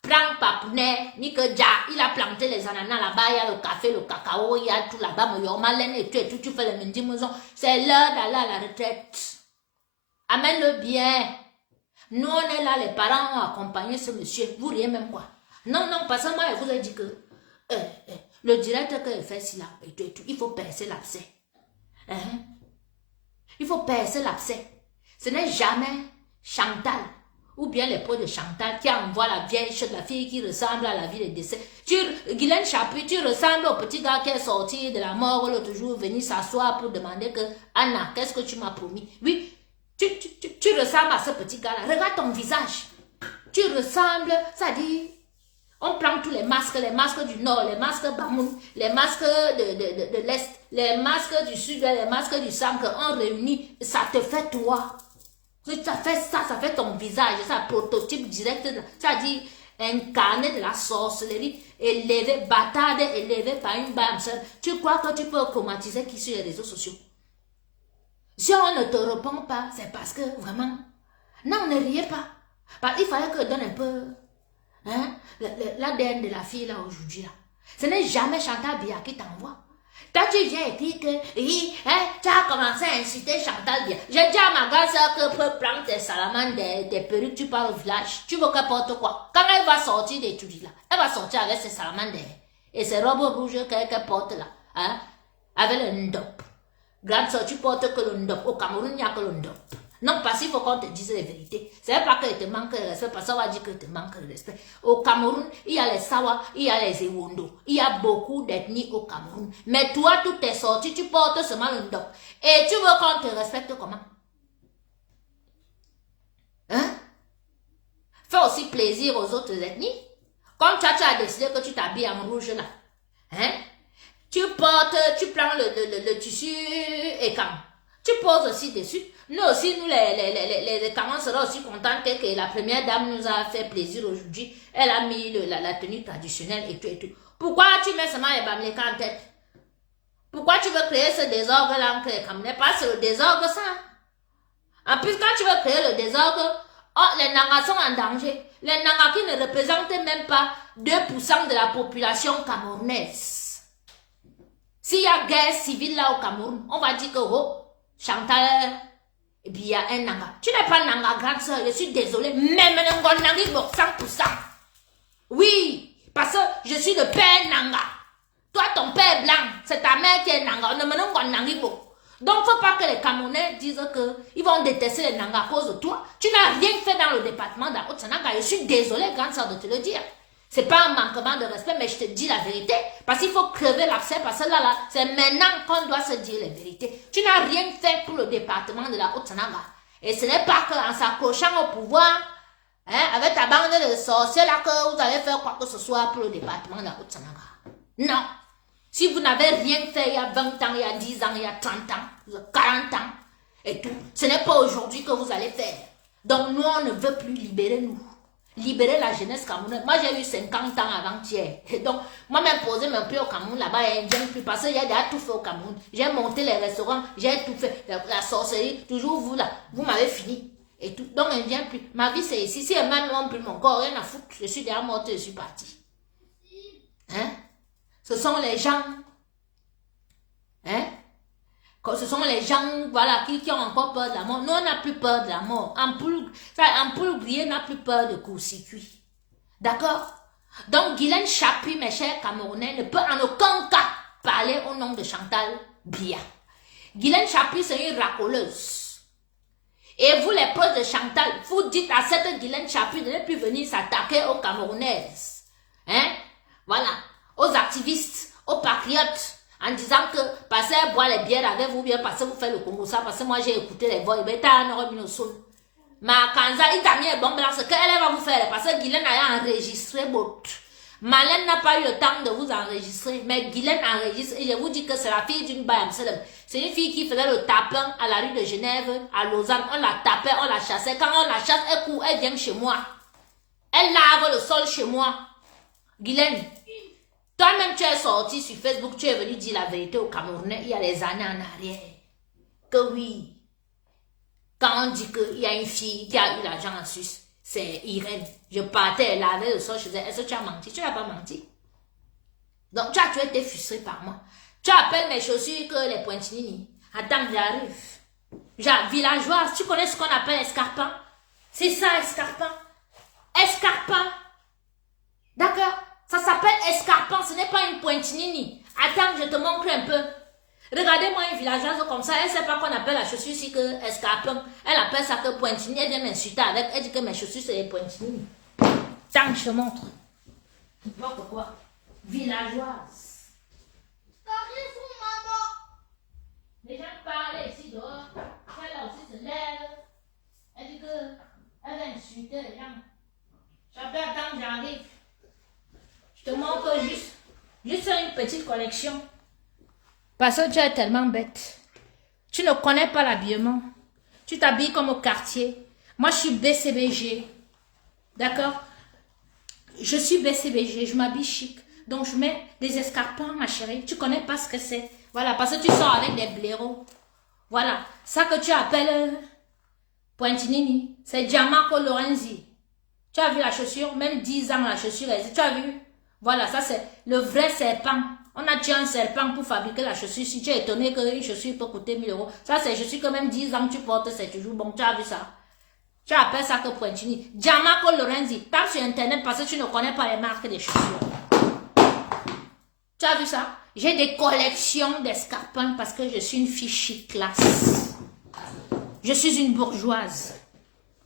prend Papounet, ni que Dja, il a planté les ananas là-bas, il y a le café, le cacao, il y a tout là-bas, mais il y a Malène et tout, tu fais les mendis maison. C'est l'heure d'aller à la retraite. Amène-le bien. Nous, on est là, les parents ont accompagné ce monsieur. Vous riez même quoi? Non, parce que moi, je vous ai dit que le directeur que fait ici là, et tout, il faut percer l'abcès. Hein? Il faut percer l'abcès. Ce n'est jamais Chantal ou bien les pots de Chantal qui envoie la vieille chose, la fille qui ressemble à la vie de décès. Guylaine Chapuis, tu ressembles au petit gars qui est sorti de la mort l'autre jour, venu s'asseoir pour demander que Anna, qu'est-ce que tu m'as promis? Oui. Tu ressembles à ce petit gars-là. Regarde ton visage. Tu ressembles, ça dit, on prend tous les masques du nord, les masques Bamoun, les masques de l'est, les masques du sud, les masques du centre, on réunit, ça te fait toi. Ça fait ton visage, ça prototype direct, ça dit, incarné de la sorcellerie, élevé, bâtarde, élevé par une bande seule. Tu crois que tu peux automatiser qui sur les réseaux sociaux? Si on ne te répond pas, c'est parce que vraiment, non, ne riez pas. Parce qu'il fallait que je donne un peu l'ADN de la fille là aujourd'hui. Là. Ce n'est jamais Chantal Bia qui t'envoie. Quand tu viens et dis que tu as commencé à inciter Chantal Bia. J'ai dit à ma grande soeur que pour prendre tes salamandres, des perruques, tu pars au village. Tu veux qu'elle porte quoi? Quand elle va sortir des trucs là, elle va sortir avec ses salamandres et ses robes rouges qu'elle porte là, avec le ndop. Grande soeur, tu portes que le ndop. Au Cameroun, il n'y a que le ndop. Non, parce qu'il faut qu'on te dise les vérités. Ce n'est pas qu'il te manque de respect, parce qu'on va dire qu'il te manque de respect. Au Cameroun, il y a les Sawa, il y a les Ewondo. Il y a beaucoup d'ethnies au Cameroun. Mais toi, tout est sorti, tu portes seulement le ndop. Et tu veux qu'on te respecte comment? Hein? Fais aussi plaisir aux autres ethnies. Comme tu as décidé que tu t'habilles en rouge là. Hein? Tu prends le tissu et quand tu poses aussi dessus. Nous aussi, nous les Camerounais serons aussi contents que la première dame nous a fait plaisir aujourd'hui. Elle a mis la tenue traditionnelle et tout et tout. Pourquoi tu mets seulement les Bamileka en tête? Pourquoi tu veux créer ce désordre là entre les Camerounais? Pas c'est le désordre ça. En plus, quand tu veux créer le désordre, les Nangas sont en danger. Les Nangas qui ne représentent même pas 2% de la population camerounaise. S'il y a guerre civile là au Cameroun, on va dire que Chantal, et puis il y a un Nanga. Tu n'es pas Nanga, grande soeur, je suis désolée, même un Nanga 100%. Oui, parce que je suis le père Nanga. Toi, ton père est blanc, c'est ta mère qui est Nanga. On ne me Nanga. Donc, il ne faut pas que les Camerounais disent qu'ils vont détester les Nanga à cause de toi. Tu n'as rien fait dans le département d'Haute-Sananga. Je suis désolée, grande soeur, de te le dire. C'est pas un manquement de respect, mais je te dis la vérité. Parce qu'il faut crever l'abcès, parce que là, c'est maintenant qu'on doit se dire les vérités. Tu n'as rien fait pour le département de la Haute-Sananga. Et ce n'est pas qu'en s'accrochant au pouvoir, avec ta bande de sorciers là, que vous allez faire quoi que ce soit pour le département de la Haute-Sananga. Non. Si vous n'avez rien fait il y a 20 ans, il y a 10 ans, il y a 30 ans, 40 ans et tout, ce n'est pas aujourd'hui que vous allez faire. Donc nous, on ne veut plus libérer nous. Libérer la jeunesse camerounaise. Moi, j'ai eu 50 ans avant-hier. Donc, moi, m'imposer mon pied au Cameroun, là-bas, j'aime plus parce que j'ai déjà tout fait au Cameroun. J'ai monté les restaurants, j'ai tout fait. La sorcellerie, toujours vous, là, vous m'avez fini. Et tout. Donc, elle ne vient plus. Ma vie, c'est ici. Si elle m'a non plus mon corps, rien à foutre. Je suis déjà morte, je suis partie. Hein? Ce sont les gens. Hein? Ce sont les gens, voilà, qui ont encore peur de la mort. Nous, on n'a plus peur de la mort. Ampoule grillée n'a plus peur de court-circuit. D'accord? Donc, Guylaine Chapuis, mes chers Camerounais, ne peut en aucun cas parler au nom de Chantal Biya. Guylaine Chapuis, c'est une racoleuse. Et vous, les proches de Chantal, vous dites à cette Guylaine Chapuis de ne plus venir s'attaquer aux Camerounaises. Hein? Voilà. Aux activistes, aux patriotes. En disant que parce qu'elle boit les bières avec vous, bien parce que vous faites le Congo, ça, parce que moi j'ai écouté les voix, et t'as un remis au sol. Ma Kanza, il t'a mis un bon blanc, ce qu'elle va vous faire, parce que Guylaine a enregistré votre. Malène n'a pas eu le temps de vous enregistrer, mais Guylaine enregistre, et je vous dis que c'est la fille d'une baille. C'est une fille qui faisait le tapin à la rue de Genève, à Lausanne, on la tapait, on la chassait. Quand on la chasse, elle court, elle vient chez moi. Elle lave le sol chez moi. Guylaine. Toi-même, tu es sorti sur Facebook, tu es venu dire la vérité aux Camerounais il y a des années en arrière. Que oui, quand on dit qu'il y a une fille qui a eu l'argent en Suisse, c'est Irène. Je partais, elle lavait le sol, je disais, est-ce que tu as menti? Tu n'as pas menti. Donc, tu as été frustré par moi. Tu appelles mes chaussures que les pointinini. Attends, j'arrive. Genre, villageoise, tu connais ce qu'on appelle escarpin? C'est ça, escarpin. Escarpin. D'accord? Ça s'appelle escarpin, ce n'est pas une pointinini. Attends, je te montre un peu. Regardez-moi une villageoise comme ça, elle ne sait pas qu'on appelle la chaussure ici que escarpin. Elle appelle ça que pointinini, elle vient m'insulter avec, elle dit que mes chaussures c'est des pointinini. Tant que je te montre. Vois pourquoi? Villageoise. T'as raison, maman. Les gens parlent ici dehors, elle aussi se lève. Elle dit que elle va insulter les gens. J'appelle, attends, j'arrive. Je te montre juste une petite collection. Parce que tu es tellement bête. Tu ne connais pas l'habillement. Tu t'habilles comme au quartier. Moi, je suis BCBG. D'accord? Je suis BCBG, je m'habille chic. Donc, je mets des escarpins, ma chérie. Tu connais pas ce que c'est. Voilà, parce que tu sors avec des blaireaux. Voilà. Ça que tu appelles Pointinini, c'est Gianmarco Lorenzi. Tu as vu la chaussure? Même 10 ans, la chaussure, tu as vu? Voilà, ça c'est le vrai serpent. On a tué un serpent pour fabriquer la chaussure. Si tu es étonné qu'une chaussure peut coûter 1000 €. Ça c'est chaussure que même 10 ans tu portes, c'est toujours bon. Tu as vu ça? Tu appelles ça que Pointini. Gianmarco Lorenzi. Tape sur internet parce que tu ne connais pas les marques des chaussures. Tu as vu ça? J'ai des collections d'escarpins parce que je suis une fille chic classe. Je suis une bourgeoise.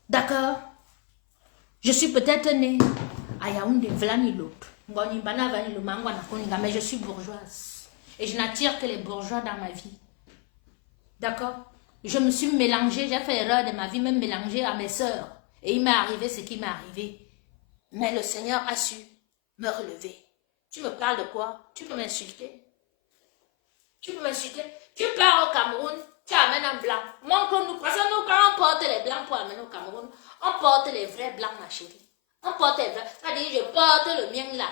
D'accord? Je suis peut-être née à Yaoundé, Vlanilop. Mais je suis bourgeoise. Et je n'attire que les bourgeois dans ma vie. D'accord? Je me suis mélangée, j'ai fait l'erreur de ma vie, me mélanger à mes sœurs. Et il m'est arrivé ce qui m'est arrivé. Mais le Seigneur a su me relever. Tu me parles de quoi? Tu peux m'insulter? Tu peux m'insulter? Tu pars au Cameroun, tu amènes un blanc. Montre-nous, parce que nous, quand on porte les blancs pour amener au Cameroun, on porte les vrais blancs, ma chérie. On porte les vrais. C'est-à-dire, je porte le mien là.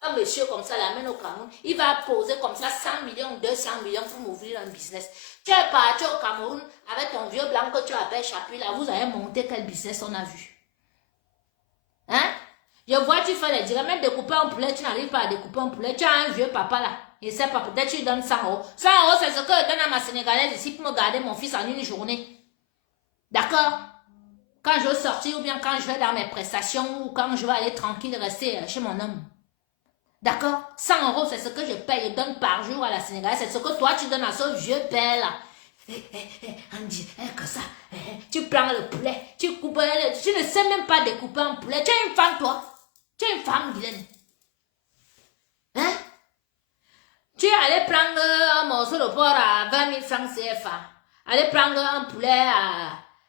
Un monsieur comme ça l'amène au Cameroun, il va poser comme ça 100 millions, 200 millions pour m'ouvrir un business. Tu es parti au Cameroun avec ton vieux blanc que tu appelles Chapuis là, vous avez monté quel business on a vu? Hein? Je vois, tu fais les directs, même découper un poulet, tu n'arrives pas à découper un poulet. Tu as un vieux papa là, il sait pas, peut-être tu lui donnes 100 €. 100 €, c'est ce que je donne à ma Sénégalaise ici pour me garder mon fils en une journée. D'accord? Quand je veux sortir ou bien quand je vais dans mes prestations ou quand je vais aller tranquille rester chez mon homme. D'accord? 100 €, c'est ce que je paye, je donne par jour à la Sénégalaise. C'est ce que toi, tu donnes à ce vieux père là. On dit que ça. Tu prends le poulet, tu coupes. Tu ne sais même pas découper un poulet. Tu es une femme, toi. Tu es une femme, Guylaine. Hein? Tu es allé prendre un morceau de porc à 20 000 francs CFA. Aller prendre un poulet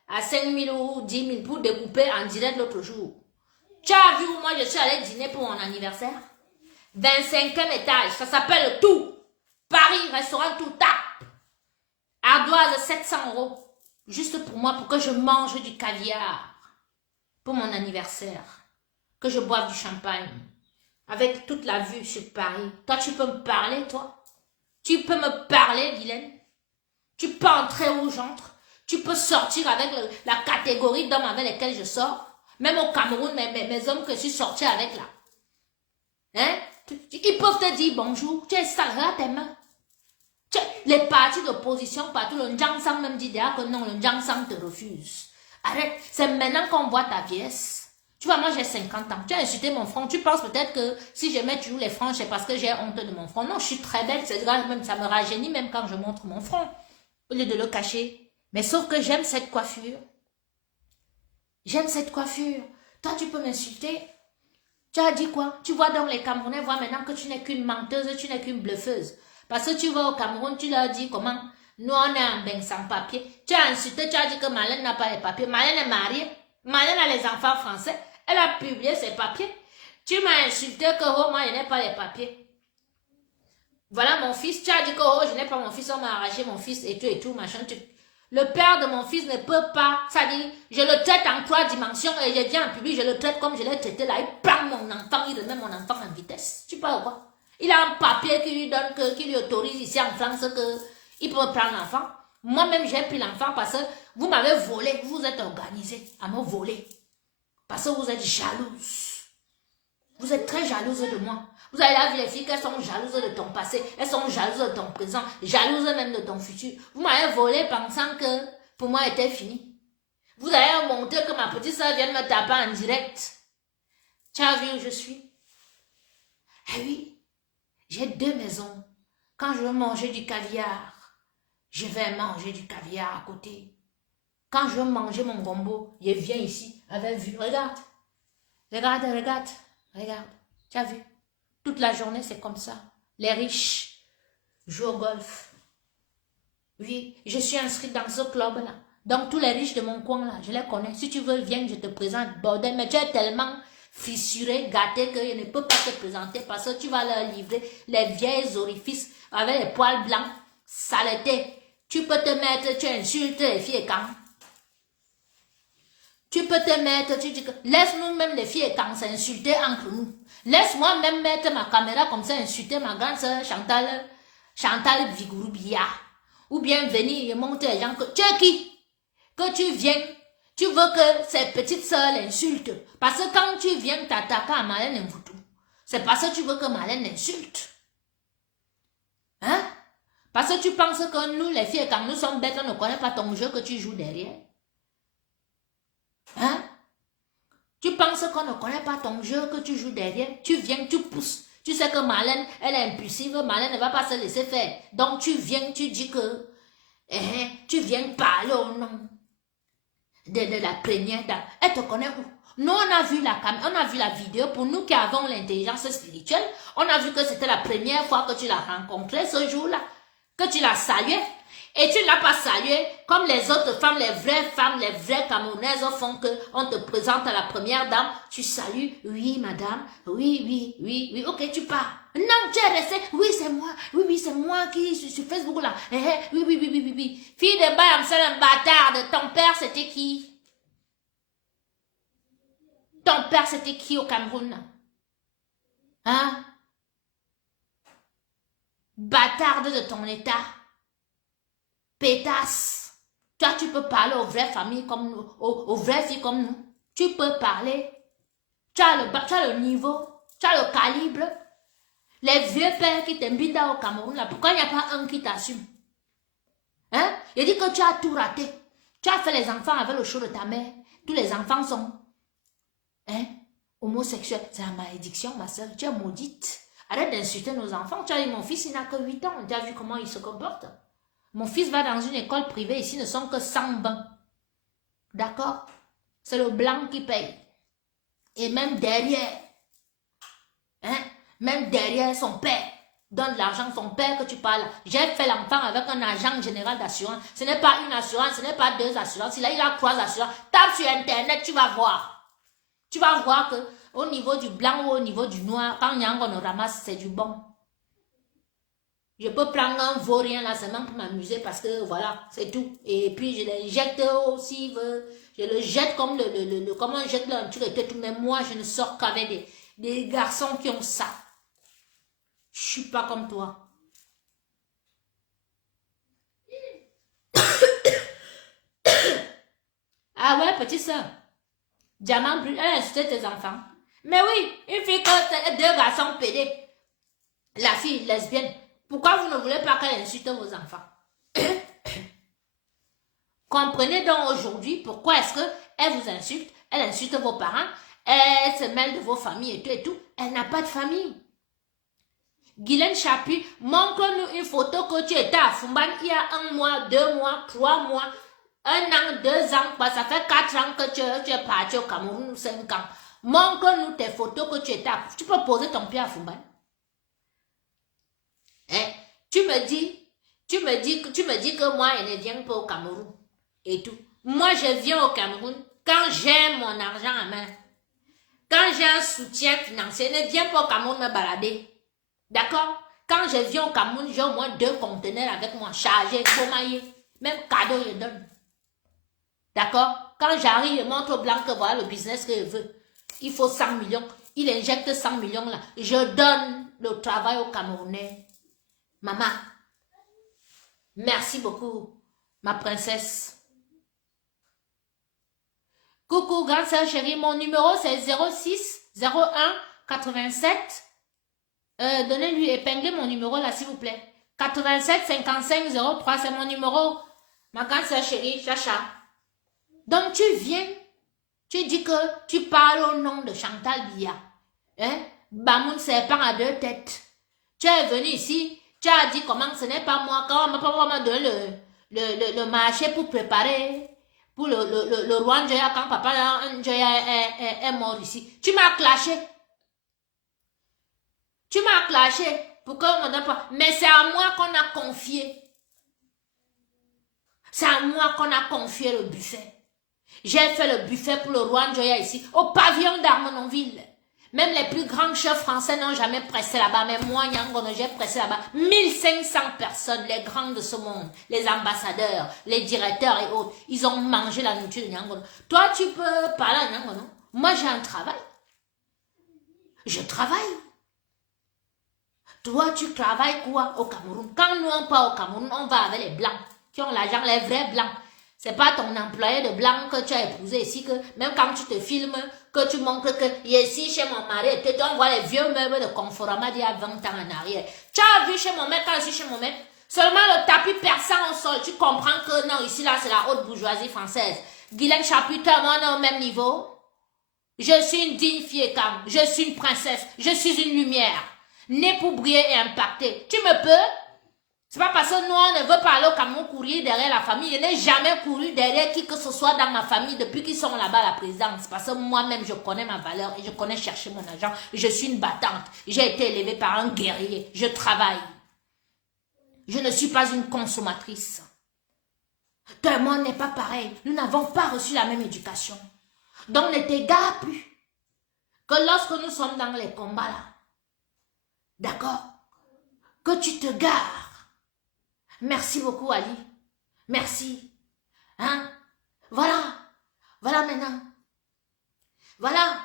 à 5 000 ou 10 000 pour découper en direct l'autre jour. Tu as vu où moi je suis allé dîner pour mon anniversaire? 25e étage, ça s'appelle le Tout. Paris, restaurant Tout, tape. Ardoise, 700 €. Juste pour moi, pour que je mange du caviar. Pour mon anniversaire. Que je boive du champagne. Avec toute la vue sur Paris. Toi, tu peux me parler, toi? Tu peux me parler, Guylaine? Tu peux entrer où j'entre? Tu peux sortir avec la catégorie d'hommes avec lesquels je sors? Même au Cameroun, mes hommes que je suis sorti avec là. Hein? Ils peuvent te dire bonjour. Tu es sale, regarde tes mains. Les partis d'opposition, partout, le Njangsang même dit déjà que non, le Njangsang te refuse. Arrête, c'est maintenant qu'on voit ta pièce. Tu vois, moi j'ai 50 ans. Tu as insulté mon front. Tu penses peut-être que si je mets toujours les franges, c'est parce que j'ai honte de mon front. Non, je suis très belle. C'est grave, même ça me rajeunit même quand je montre mon front. Au lieu de le cacher. Mais sauf que j'aime cette coiffure. J'aime cette coiffure. Toi, tu peux m'insulter. Tu as dit quoi? Tu vois donc les Camerounais voient maintenant que tu n'es qu'une menteuse, tu n'es qu'une bluffeuse. Parce que tu vas au Cameroun, tu leur dis comment? Nous, on est en bain sans papier. Tu as insulté, tu as dit que Marlène n'a pas les papiers. Marlène est mariée. Marlène a les enfants français. Elle a publié ses papiers. Tu m'as insulté que oh, moi, je n'ai pas les papiers. Voilà mon fils. Tu as dit que oh, je n'ai pas mon fils, on m'a arraché mon fils et tout, machin. Le père de mon fils ne peut pas. Ça dit, je le traite en 3 dimensions et je viens en public, je le traite comme je l'ai traité là. Il prend mon enfant, il remet mon enfant en vitesse. Tu parles quoi? Il a un papier qui lui donne, qui lui autorise ici en France qu'il peut prendre l'enfant. Moi-même, j'ai pris l'enfant parce que vous m'avez volé, vous vous êtes organisé à me voler. Parce que vous êtes jalouse. Vous êtes très jalouse de moi. Vous avez vu les filles qu'elles sont jalouses de ton passé, elles sont jalouses de ton présent, jalouses même de ton futur. Vous m'avez volé pensant que pour moi était fini. Vous avez montré que ma petite soeur vient me taper en direct. Tu as vu où je suis? Eh oui, j'ai 2 maisons. Quand je veux manger du caviar, je vais manger du caviar à côté. Quand je veux manger mon gombo, je viens ici avec vue. Regarde, regarde, regarde, regarde. Tu as vu? Toute la journée, c'est comme ça. Les riches jouent au golf. Oui, je suis inscrite dans ce club-là. Donc, tous les riches de mon coin, là, je les connais. Si tu veux, viens, je te présente. Bordel, mais tu es tellement fissuré, gâté, que je ne peux pas te présenter parce que tu vas leur livrer les vieilles orifices avec les poils blancs, saleté. Tu peux te mettre, tu insultes les filles quand. Tu peux te mettre, tu dis que laisse-nous même les filles quand s'insulter entre nous. Laisse-moi même mettre ma caméra comme ça, insulter ma grande soeur Chantal Vigouroubia. Ou bien venir et montrer les gens que tu es qui? Que tu viens, tu veux que ces petites soeurs l'insultent. Parce que quand tu viens t'attaquer à Marlène Mvoutou, c'est parce que tu veux que Marlène l'insulte. Hein? Parce que tu penses que nous, les filles, quand nous sommes bêtes, on ne connaît pas ton jeu que tu joues derrière. Hein? Tu penses qu'on ne connaît pas ton jeu que tu joues derrière? Tu viens, tu pousses. Tu sais que Marlène, elle est impulsive, Marlène ne va pas se laisser faire. Donc tu viens, tu dis que tu viens parler au nom de la première dame. Elle te connaît où? Nous, on a vu la vidéo. Pour nous qui avons l'intelligence spirituelle, on a vu que c'était la première fois que tu l'as rencontrée ce jour-là, que tu l'as saluée. Et tu ne l'as pas salué comme les autres femmes, les vraies Camerounaises font que on te présente à la première dame, tu salues, oui madame, oui, ok tu pars. Non, tu es resté, oui c'est moi qui suis sur Facebook là, oui. Fille de Bayam, c'est un bâtard, ton père c'était qui? Ton père c'était qui au Cameroun? Hein? Bâtarde de ton état. Pétasse. Toi, tu peux parler aux vraies familles comme nous, aux vraies filles comme nous. Tu peux parler. Tu as le niveau, tu as le calibre. Les vieux pères qui t'invitent au Cameroun, là, pourquoi il n'y a pas un qui t'assume? Hein? Il dit que tu as tout raté. Tu as fait les enfants avec le chaud de ta mère. Tous les enfants sont homosexuels. C'est la malédiction, ma soeur. Tu es maudite. Arrête d'insulter nos enfants. Tu as dit, mon fils, il n'a que 8 ans. Tu as vu comment il se comporte? Mon fils va dans une école privée, ici ne sont que 100 bancs. D'accord? C'est le blanc qui paye. Et même derrière, même derrière son père, donne de l'argent, son père que tu parles. J'ai fait l'enfant avec un agent général d'assurance. Ce n'est pas une assurance, ce n'est pas 2 assurances. Il a 3 assurances. Tape sur Internet, tu vas voir. Tu vas voir que au niveau du blanc ou au niveau du noir, quand Nyango nous ramasse, c'est du bon. Je peux prendre un vaurien là seulement pour m'amuser parce que voilà, c'est tout. Et puis je les jette aussi, je le jette comme comment on jette un truc et tout. Mais moi, je ne sors qu'avec des garçons qui ont ça. Je suis pas comme toi. Ah ouais, petite soeur. Diamant brûle, elle a insulté tes enfants. Mais oui, une fille que deux garçons pédés. La fille lesbienne. Pourquoi vous ne voulez pas qu'elle insulte vos enfants? Comprenez donc aujourd'hui pourquoi est-ce qu'elle vous insulte, elle insulte vos parents, elle se mêle de vos familles et tout. Elle n'a pas de famille. Guylaine Chapuis, montre-nous une photo que tu étais à Fumban il y a 1 mois, 2 mois, 3 mois, 1 an, 2 ans, quoi, ça fait 4 ans que tu es parti au Cameroun, 5 ans. Montre-nous tes photos que tu étais à... Tu peux poser ton pied à Fumban. Hein? Tu me dis que moi, je ne viens pas au Cameroun et tout. Moi, je viens au Cameroun quand j'ai mon argent en main. Quand j'ai un soutien financier, je ne viens pas au Cameroun me balader. D'accord? Quand je viens au Cameroun, j'ai au moins 2 conteneurs avec moi chargés, pomaillés. Même cadeau, je donne. D'accord? Quand j'arrive, je montre au blanc que voilà le business que je veux. Il faut 100 millions. Il injecte 100 millions là. Je donne le travail aux Camerounais. Maman, merci beaucoup, ma princesse. Coucou, grande sœur chérie, mon numéro c'est 06 01 87. Donnez-lui, épinglez mon numéro là, s'il vous plaît. 87 55 03, c'est mon numéro. Ma grande sœur chérie, Chacha. Donc tu viens, tu dis que tu parles au nom de Chantal Biya. Hein? Bamoun serpent à 2 têtes. Tu es venu ici. Tu as dit comment ce n'est pas moi, quand on m'a donné le marché pour préparer, pour le roi Njoya, quand papa Njoya est mort ici. Tu m'as clashé. Tu m'as clashé. Pourquoi on me donne pas? Mais c'est à moi qu'on a confié. C'est à moi qu'on a confié le buffet. J'ai fait le buffet pour le roi Njoya ici, au pavillon d'Armenonville. Même les plus grands chefs français n'ont jamais pressé là-bas. Mais moi, Nyangono, j'ai pressé là-bas. 1500 personnes, les grands de ce monde, les ambassadeurs, les directeurs et autres, ils ont mangé la nourriture de Nyangono. Toi, tu peux parler à Nyangono. Moi, j'ai un travail. Je travaille. Toi, tu travailles quoi au Cameroun? Quand nous, on part au Cameroun, on va avec les blancs, qui ont l'argent, les vrais blancs. C'est pas ton employé de blanc que tu as épousé ici, que même quand tu te filmes, que tu montres que ici chez mon mari, tu dois voir les vieux meubles de Conforama d'il y a 20 ans en arrière. Tu as vu chez mon mec, quand je suis chez mon mec, seulement le tapis perçant au sol, tu comprends que non, ici là, c'est la haute bourgeoisie française. Guylaine Chapuis, moi, on est au même niveau. Je suis une digne fille calme, je suis une princesse, je suis une lumière, née pour briller et impacter. Tu me peux? C'est pas parce que nous, on ne veut pas aller au Cameroun courir derrière la famille. Je n'ai jamais couru derrière qui que ce soit dans ma famille depuis qu'ils sont là-bas à la présidence. Parce que moi-même, je connais ma valeur et je connais chercher mon argent. Je suis une battante. J'ai été élevée par un guerrier. Je travaille. Je ne suis pas une consommatrice. Toi et moi, on n'est pas pareil. Nous n'avons pas reçu la même éducation. Donc, ne t'égare plus. Que lorsque nous sommes dans les combats là, d'accord, que tu te gares. Merci beaucoup, Ali. Merci. Hein? Voilà. Voilà maintenant. Voilà.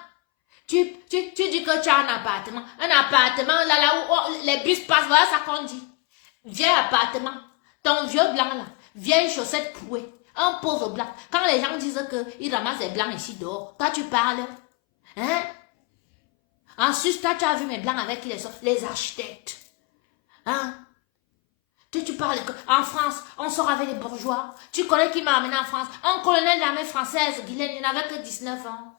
Tu dis que tu as un appartement. Un appartement, là où les bus passent, voilà ça qu'on dit. Vieil appartement. Ton vieux blanc, là. Vieille chaussette clouée. Un pauvre blanc. Quand les gens disent qu'ils ramassent les blancs ici dehors, toi tu parles. Hein? Ensuite, toi tu as vu mes blancs avec les architectes. Hein? Tu parles en France, on sort avec les bourgeois. Tu connais qui m'a amené en France? Un colonel de l'armée française, Guylaine, il n'avait que 19 ans.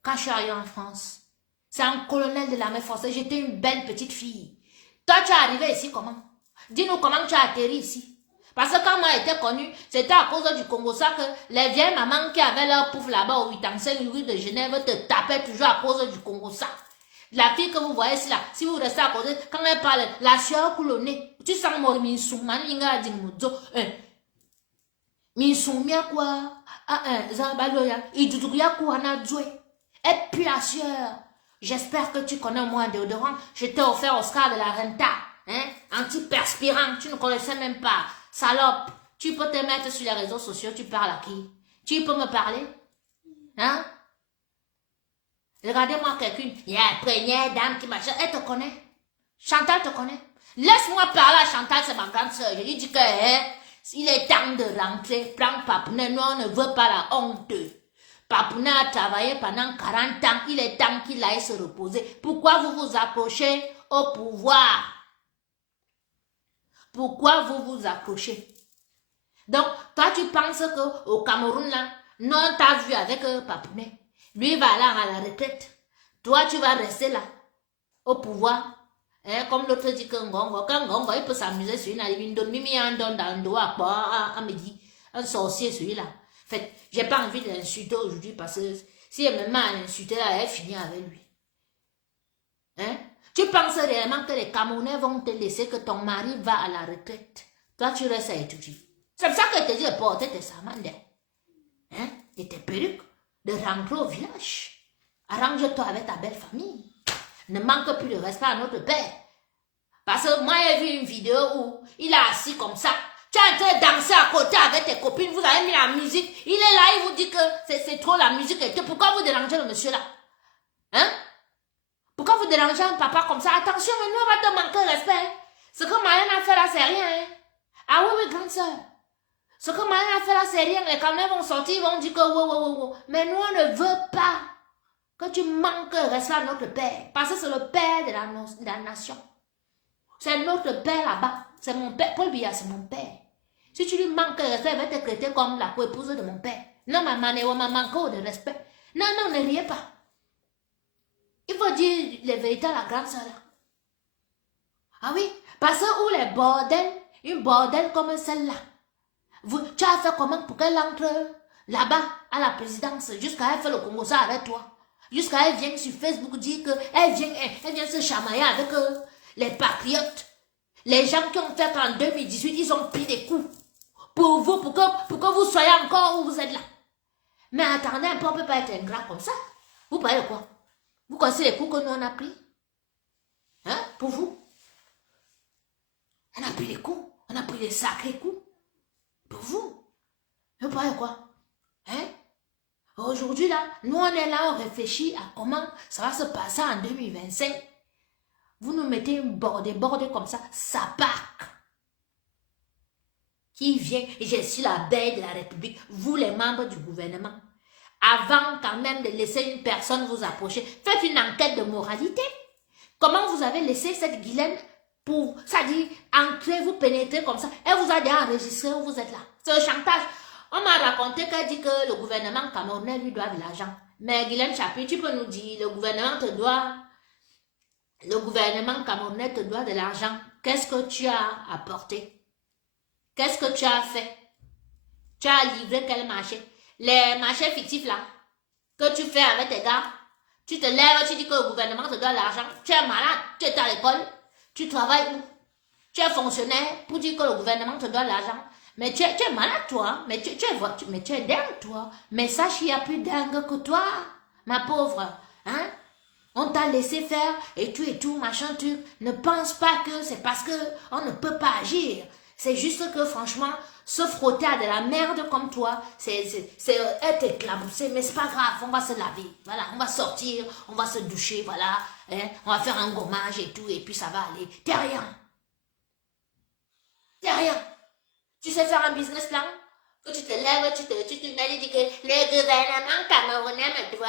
Quand je suis arrivée en France, c'est un colonel de l'armée française. J'étais une belle petite fille. Toi, tu es arrivé ici comment? Dis-nous comment tu as atterri ici. Parce que quand moi j'étais connue, c'était à cause du Congo ça que les vieilles mamans qui avaient leur pouf là-bas au 85 rue de Genève te tapaient toujours à cause du Congo ça. La fille que vous voyez ici là, si vous restez à côté, quand elle parle, la sueur coule au nez. Tu sens mon minsoumane, l'inga dit moudzo. Minsoumia quoi? Zambaloya, idouya quoi na djoué. épilation. J'espère que tu connais moins déodorant. Je t'ai offert Oscar de la Renta. Hein? Antiperspirant, tu ne connaissais même pas. Salope, tu peux te mettre sur les réseaux sociaux, tu parles à qui? Tu peux me parler? Hein? Regardez-moi quelqu'une, il y a une première dame qui machin, elle te connaît. Chantal te connaît. Laisse-moi parler à Chantal, c'est ma grande soeur. Je lui dis que il est temps de rentrer. Prends Papounet, nous on ne veut pas la honte. Papounet a travaillé pendant 40 ans, il est temps qu'il aille se reposer. Pourquoi vous vous accrochez au pouvoir? Pourquoi vous vous accrochez? Donc, toi tu penses qu'au Cameroun là, non t'as vu avec Papounet. Lui va aller à la retraite. Toi, tu vas rester là, au pouvoir. Hein, comme l'autre dit que Ngongo, quand Ngongo, il peut s'amuser sur une aligne, donne Mimi un don dans le doigt, à midi. Un sorcier, celui-là. En fait, j'ai pas envie de l'insulter aujourd'hui parce que si elle me met à l'insulter, elle finit avec lui. Hein? Tu penses réellement que les Camerounais vont te laisser que ton mari va à la retraite? Toi, tu restes à étudier. C'est pour ça que je te dis de porter tes samandes. Hein? Et tes perruques. De rentrer au village. Arrange-toi avec ta belle famille. Ne manque plus de respect à notre père. Parce que moi, j'ai vu une vidéo où il est assis comme ça. Tu es en train de danser à côté avec tes copines. Vous avez mis la musique. Il est là, il vous dit que c'est trop la musique. Et pourquoi vous dérangez le monsieur là? Hein? Pourquoi vous dérangez un papa comme ça? Attention, mais nous, on va te manquer de respect. Ce que Marianne a fait là, c'est rien. Hein? Ah oui, oui, grande soeur. Ce que Marianne a fait là, c'est rien. Les Camerounais vont sortir, ils vont dire que wow. Mais nous, on ne veut pas que tu manques de respect à notre père. Parce que c'est le père de la nation. C'est notre père là-bas. C'est mon père. Paul Biya, c'est mon père. Si tu lui manques de respect, il va te traiter comme la co-épouse de mon père. Non, maman, on m'a manqué de respect. Non, ne riez pas. Il faut dire les vérités à la grande soeur là. Ah oui, parce que où les bordels, une bordel comme celle-là. Tu as fait comment pour qu'elle entre là-bas à la présidence jusqu'à elle faire le Congo ça avec toi. Jusqu'à elle vient sur Facebook dire qu'elle vient se chamailler avec les patriotes. Les gens qui ont fait qu'en 2018, ils ont pris des coups. Pour vous, pour que vous soyez encore où vous êtes là. Mais attendez un peu, on ne peut pas être ingrat comme ça. Vous parlez de quoi? Vous connaissez les coups que nous on a pris? Hein? Pour vous? On a pris les coups. On a pris les sacrés coups. Pour vous. Vous parlez de quoi? Hein? Aujourd'hui là, nous on est là, on réfléchit à comment ça va se passer en 2025. Vous nous mettez une bordée comme ça, ça part. Qui vient, et je suis la belle de la République, vous les membres du gouvernement. Avant quand même de laisser une personne vous approcher, faites une enquête de moralité. Comment vous avez laissé cette Guylaine pour, ça dit, entrer, vous pénétrer comme ça, elle vous a déjà enregistré où vous êtes là. C'est un chantage. On m'a raconté qu'elle dit que le gouvernement camerounais lui doit de l'argent. Mais Guylaine Chapuis, tu peux nous dire, le gouvernement camerounais te doit de l'argent. Qu'est-ce que tu as apporté? Qu'est-ce que tu as fait? Tu as livré quel marché? Les marchés fictifs là, que tu fais avec tes gars, tu te lèves, tu dis que le gouvernement te doit de l'argent. Tu es malade, tu es à l'école, tu travailles où? Tu es fonctionnaire pour dire que le gouvernement te doit de l'argent. Mais tu es malade, toi. Mais tu es dingue, toi. Mais sache qu'il y a plus dingue que toi, ma pauvre. Hein? On t'a laissé faire et tout, machin, truc. Ne pense pas que c'est parce qu'on ne peut pas agir. C'est juste que, franchement, se frotter à de la merde comme toi, c'est être éclaboussé. Mais c'est pas grave, on va se laver. Voilà, on va sortir, on va se doucher, voilà. Hein? On va faire un gommage et tout, et puis ça va aller. T'es rien. T'es rien. Tu sais faire un business plan? Que tu te lèves, tu te mets et dis que le gouvernement camerounais me doit.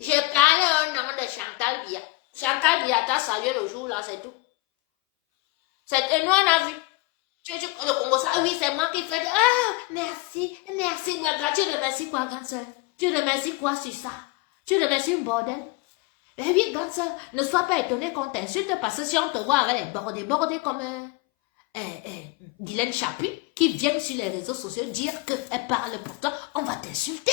Je parle au nom de Chantal Biya. Chantal Biya t'a salué le jour là, c'est tout. Et nous on a vu. Le Congo ça, oui, c'est moi qui fais. Ah, merci. Tu remercies quoi, grande soeur? Tu remercies quoi sur ça? Tu remercies une bordel? Eh oui, grande soeur, ne sois pas étonné qu'on t'insulte parce que si on te voit avec les bordés comme Guylaine Chapuis qui vient sur les réseaux sociaux dire qu'elle parle pour toi, on va t'insulter.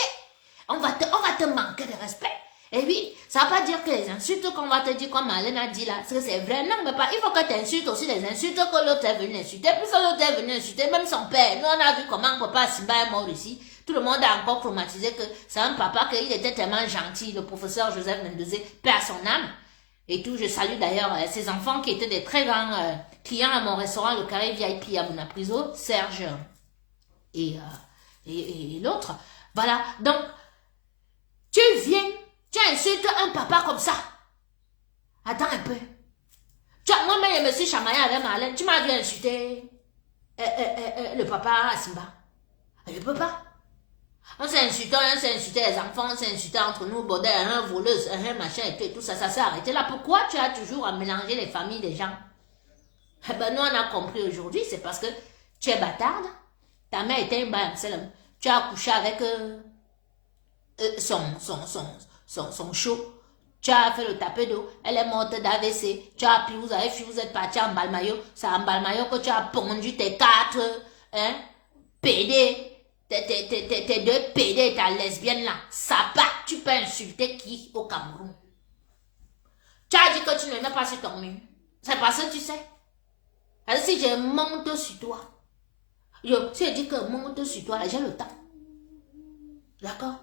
On va te manquer de respect. Et oui, ça ne va pas dire que les insultes qu'on va te dire, comme Marlène a dit là, c'est vrai. Non, mais pas. Il faut que tu insultes aussi les insultes que l'autre est venu insulter. Puis l'autre est venu insulter, même son père. Nous, on a vu comment Papa Simba est mort ici. Tout le monde a encore traumatisé que c'est un papa qu'il était tellement gentil, le professeur Joseph Mendezé, paix à son âme. Et tout, je salue d'ailleurs ses enfants qui étaient des très grands clients à mon restaurant, le Carré VIP à Bonapriso, Serge et l'autre. Voilà, donc, tu viens, tu insultes un papa comme ça. Attends un peu. Moi-même, je me suis chamaillé avec Marlène. Tu m'as vu insulter le papa à Simba. Je ne peux pas. On s'est insulté les enfants, on s'est insulté entre nous, bordel, un voleuse, un machin et tout ça s'est arrêté là. Pourquoi tu as toujours à mélanger les familles des gens? Eh ben, nous, on a compris aujourd'hui, c'est parce que tu es bâtarde. Ta mère était une balle, tu as couché avec son chaud. Tu as fait le tapé d'eau, elle est morte d'AVC. Tu as appris, vous avez fui, vous êtes parti en Balmayo. C'est en Balmayo que tu as pondu tes 4 PD. Tes 2 PD, ta lesbienne là. Ça va, tu peux insulter qui au Cameroun? Tu as dit que tu ne mets pas sur ton mur. C'est parce que tu sais. Alors si je monte sur toi, si je dis que monte sur toi, j'ai le temps. D'accord?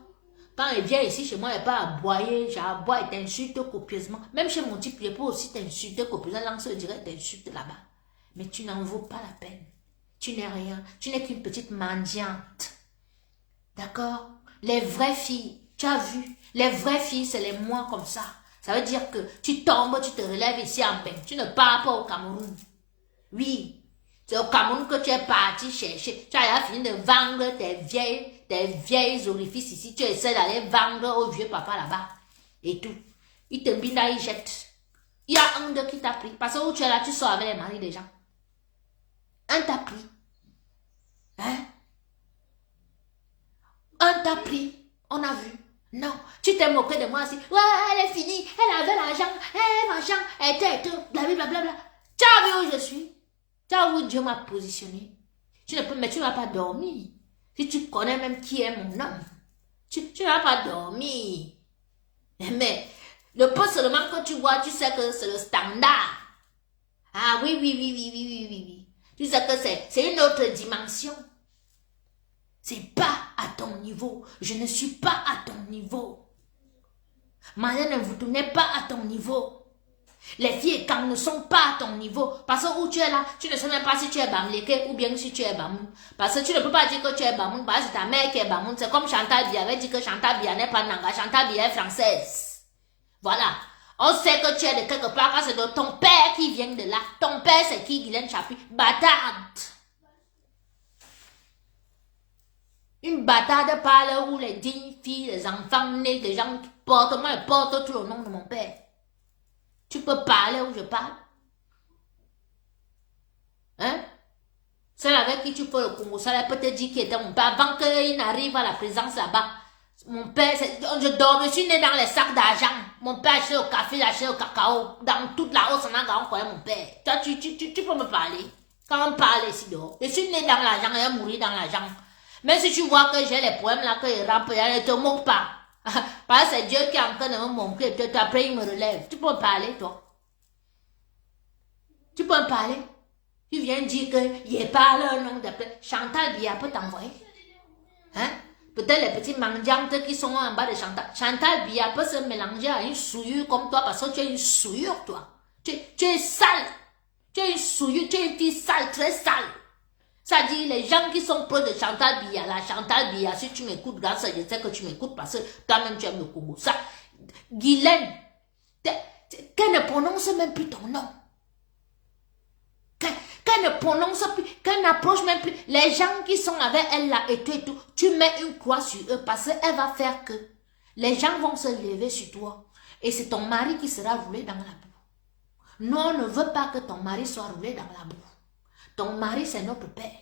Quand elle vient ici chez moi, elle pas aboyer, j'aboie et t'insulte copieusement. Même chez mon type, je peux aussi t'insulter copieusement, lance le direct t'insulte là-bas. Mais tu n'en vaux pas la peine. Tu n'es rien. Tu n'es qu'une petite mendiante. D'accord? Les vraies filles, tu as vu, les vraies filles, c'est les moins comme ça. Ça veut dire que tu tombes, tu te relèves ici en paix. Tu ne pars pas au Cameroun. Oui. C'est au Cameroun que tu es parti chercher. Tu as fini de vendre tes vieilles orifices ici. Tu essaies d'aller vendre au vieux papa là-bas. Et tout. Il te binde, il jette. Il y a un de qui t'a pris. Parce que où tu es là, tu sors avec les maris des gens. Un t'a pris. Hein? Un t'a pris. On a vu. Non. Tu t'es moqué de moi aussi. Ouais, elle est finie. Elle avait l'argent. Elle machin. Elle était tout. Blablabla. Tu as vu où je suis? Tu as vu où Dieu m'a positionné? Mais tu n'as pas dormi. Si tu connais même qui est mon homme, tu n'as pas dormi. Mais le peu seulement que tu vois, tu sais que c'est le standard. Ah oui. Tu sais que c'est une autre dimension. C'est pas à ton niveau. Je ne suis pas à ton niveau. Marlène, vous n'êtes pas à ton niveau. Les filles quand ne sont pas à ton niveau. Parce que où tu es là, tu ne sais même pas si tu es Bamleke ou bien si tu es Bamoun. Parce que tu ne peux pas dire que tu es Bamoun parce que c'est ta mère qui est Bamoun. C'est comme Chantal Bia avait dit que Chantal Bia n'est pas Nanga. Chantal Bia est française. Voilà. On sait que tu es de quelque part quand c'est de ton père qui vient de là. Ton père c'est qui, Guylaine Chapuis? Bâtarde. Une bâtarde parle où les dignes filles, les enfants nés, les gens qui portent, moi je porte tout le nom de mon père. Tu peux parler où je parle? Hein? Celle avec qui tu fais le Congo, ça peut te dire qui était mon père. Avant qu'il n'arrive à la présence là-bas, mon père, je suis né dans les sacs d'argent. Mon père achetait au café, il achetait au cacao. Dans toute la hausse, on connaît mon père. Toi, tu peux me parler. Quand on parle ici dehors, je suis né dans l'argent et mourir dans l'argent. Mais si tu vois que j'ai les problèmes là, que je rampe, ne te moque pas. Parce que c'est Dieu qui est en train de me montrer. Après, il me relève. Tu peux me parler, toi? Tu peux me parler? Tu viens dire que il parle un nom de Chantal Bia peut t'envoyer. Hein? Peut-être les petits mendiantes qui sont en bas de Chantal. Chantal Bia peut se mélanger à une souillure comme toi parce que tu es une souillure, toi. Tu es sale. Tu es une souillure, tu es une fille sale, très sale. Ça dit, les gens qui sont proches de Chantal Bia, là, Chantal Bia, si tu m'écoutes, grâce à je sais que tu m'écoutes parce que toi-même tu aimes le Congo. Ça, Guylaine, qu'elle ne prononce même plus ton nom. Qu'elle ne prononce plus, qu'elle n'approche même plus. Les gens qui sont avec elle là et tout, tu mets une croix sur eux parce qu'elle va faire que les gens vont se lever sur toi. Et c'est ton mari qui sera roulé dans la boue. Nous, on ne veut pas que ton mari soit roulé dans la boue. Ton mari, c'est notre père.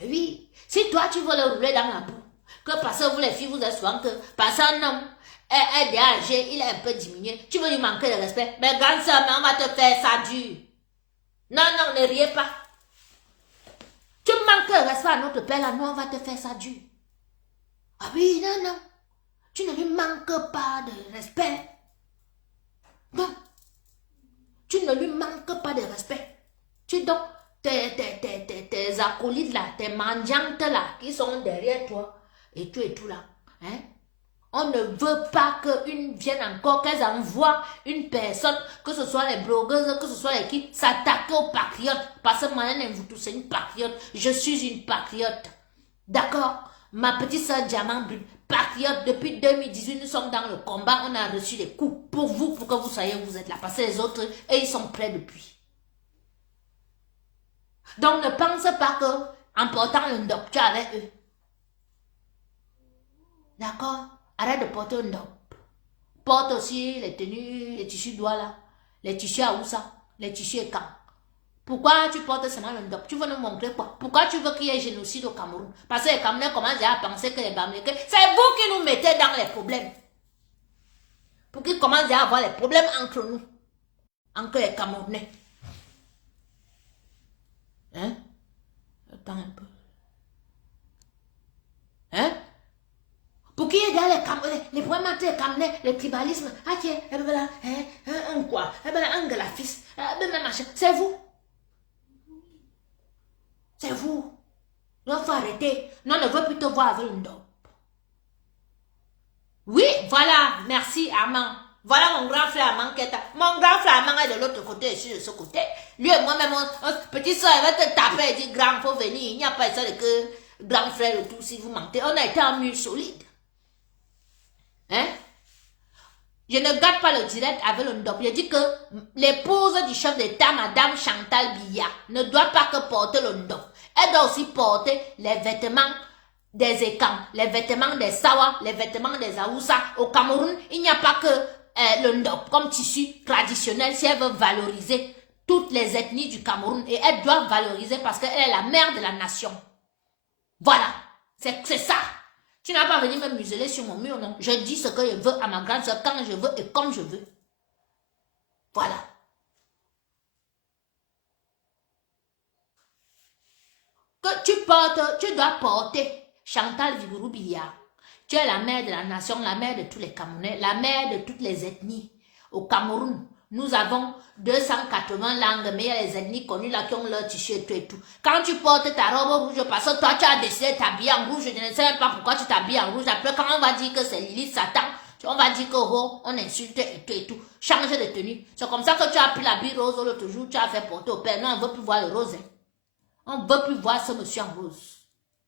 Oui, si toi, tu veux le rouler dans la boue, que parce que vous les filles, vous êtes souvent que parce qu'un homme est âgé, il est un peu diminué, tu veux lui manquer de respect, mais grande soeur, mais on va te faire ça dur. Non, ne riez pas. Tu manques de respect à notre père, là, nous, on va te faire ça dur. Ah oui, non. Tu ne lui manques pas de respect. Non. Tu ne lui manques pas de respect. Tu donc, tes acolytes là, tes mendiantes là, qui sont derrière toi, et tout là. Hein? On ne veut pas qu'une vienne encore, qu'elles envoient une personne, que ce soit les blogueuses, que ce soit les qui, s'attaquer aux patriotes. Parce que Malène Mvoutou, c'est une patriote. Je suis une patriote. D'accord? Ma petite soeur Diamant Brune, patriote, depuis 2018, nous sommes dans le combat. On a reçu des coups pour vous, pour que vous soyez, vous êtes là. Parce que les autres, et ils sont prêts depuis. Donc ne pense pas que en portant un docteur avec eux. D'accord? Arrête de porter un dop. Porte aussi les tenues, les tissus doigts là, les tissus à Oussa, les tissus écans. Pourquoi tu portes seulement un dop? Tu veux nous montrer quoi? Pourquoi tu veux qu'il y ait génocide au Cameroun? Parce que les Camerounais commencent déjà à penser que les Bamileke, c'est vous qui nous mettez dans les problèmes. Pour qu'ils commencent déjà à avoir les problèmes entre nous, entre les Camerounais. Hein? Attends un peu. Hein? Pour qu'il y ait dans les Camerounais, les problèmes entre les Camerounais, le tribalisme, ah tiens, eh ben là, un quoi, eh ben là, un galafis, ben machin, c'est vous. C'est vous. Non, faut arrêter. Non, on ne veut plus te voir avec une dope. Oui, voilà, merci Armand. Voilà mon grand frère Armand qui est mon grand frère Armand est de l'autre côté, je suis de ce côté. Lui et moi-même, mon petit soeur, il va te taper et dire grand, faut venir. Il n'y a pas ça de que grand frère et tout, si vous mentez. On a été en mur solide. Hein? Je ne garde pas le direct avec le ndop. Je dis que l'épouse du chef d'État, Madame Chantal Biya, ne doit pas que porter le ndop. Elle doit aussi porter les vêtements des Ekans, les vêtements des Sawa, les vêtements des Aoussa. Au Cameroun, il n'y a pas que le ndop comme tissu traditionnel si elle veut valoriser toutes les ethnies du Cameroun. Et elle doit valoriser parce qu'elle est la mère de la nation. Voilà, c'est ça. Tu n'as pas venu me museler sur mon mur, non. Je dis ce que je veux à ma grande soeur, quand je veux et comme je veux. Voilà. Que tu dois porter Chantal Vigouroux Biya. Tu es la mère de la nation, la mère de tous les Camerounais, la mère de toutes les ethnies. Au Cameroun, nous avons 280 langues, mais il y a les ethnies connues là qui ont leur tissu et tout. Quand tu portes ta robe rouge, parce que toi tu as décidé de t'habiller en rouge, je ne sais même pas pourquoi tu t'habilles en rouge. Après, quand on va dire que c'est Lilith Satan, on va dire que oh, on insulte et tout. Change de tenue. C'est comme ça que tu as pris l'habit rose l'autre jour, tu as fait porter au père. Non, on ne veut plus voir le rose. Hein. On ne veut plus voir ce monsieur en rose.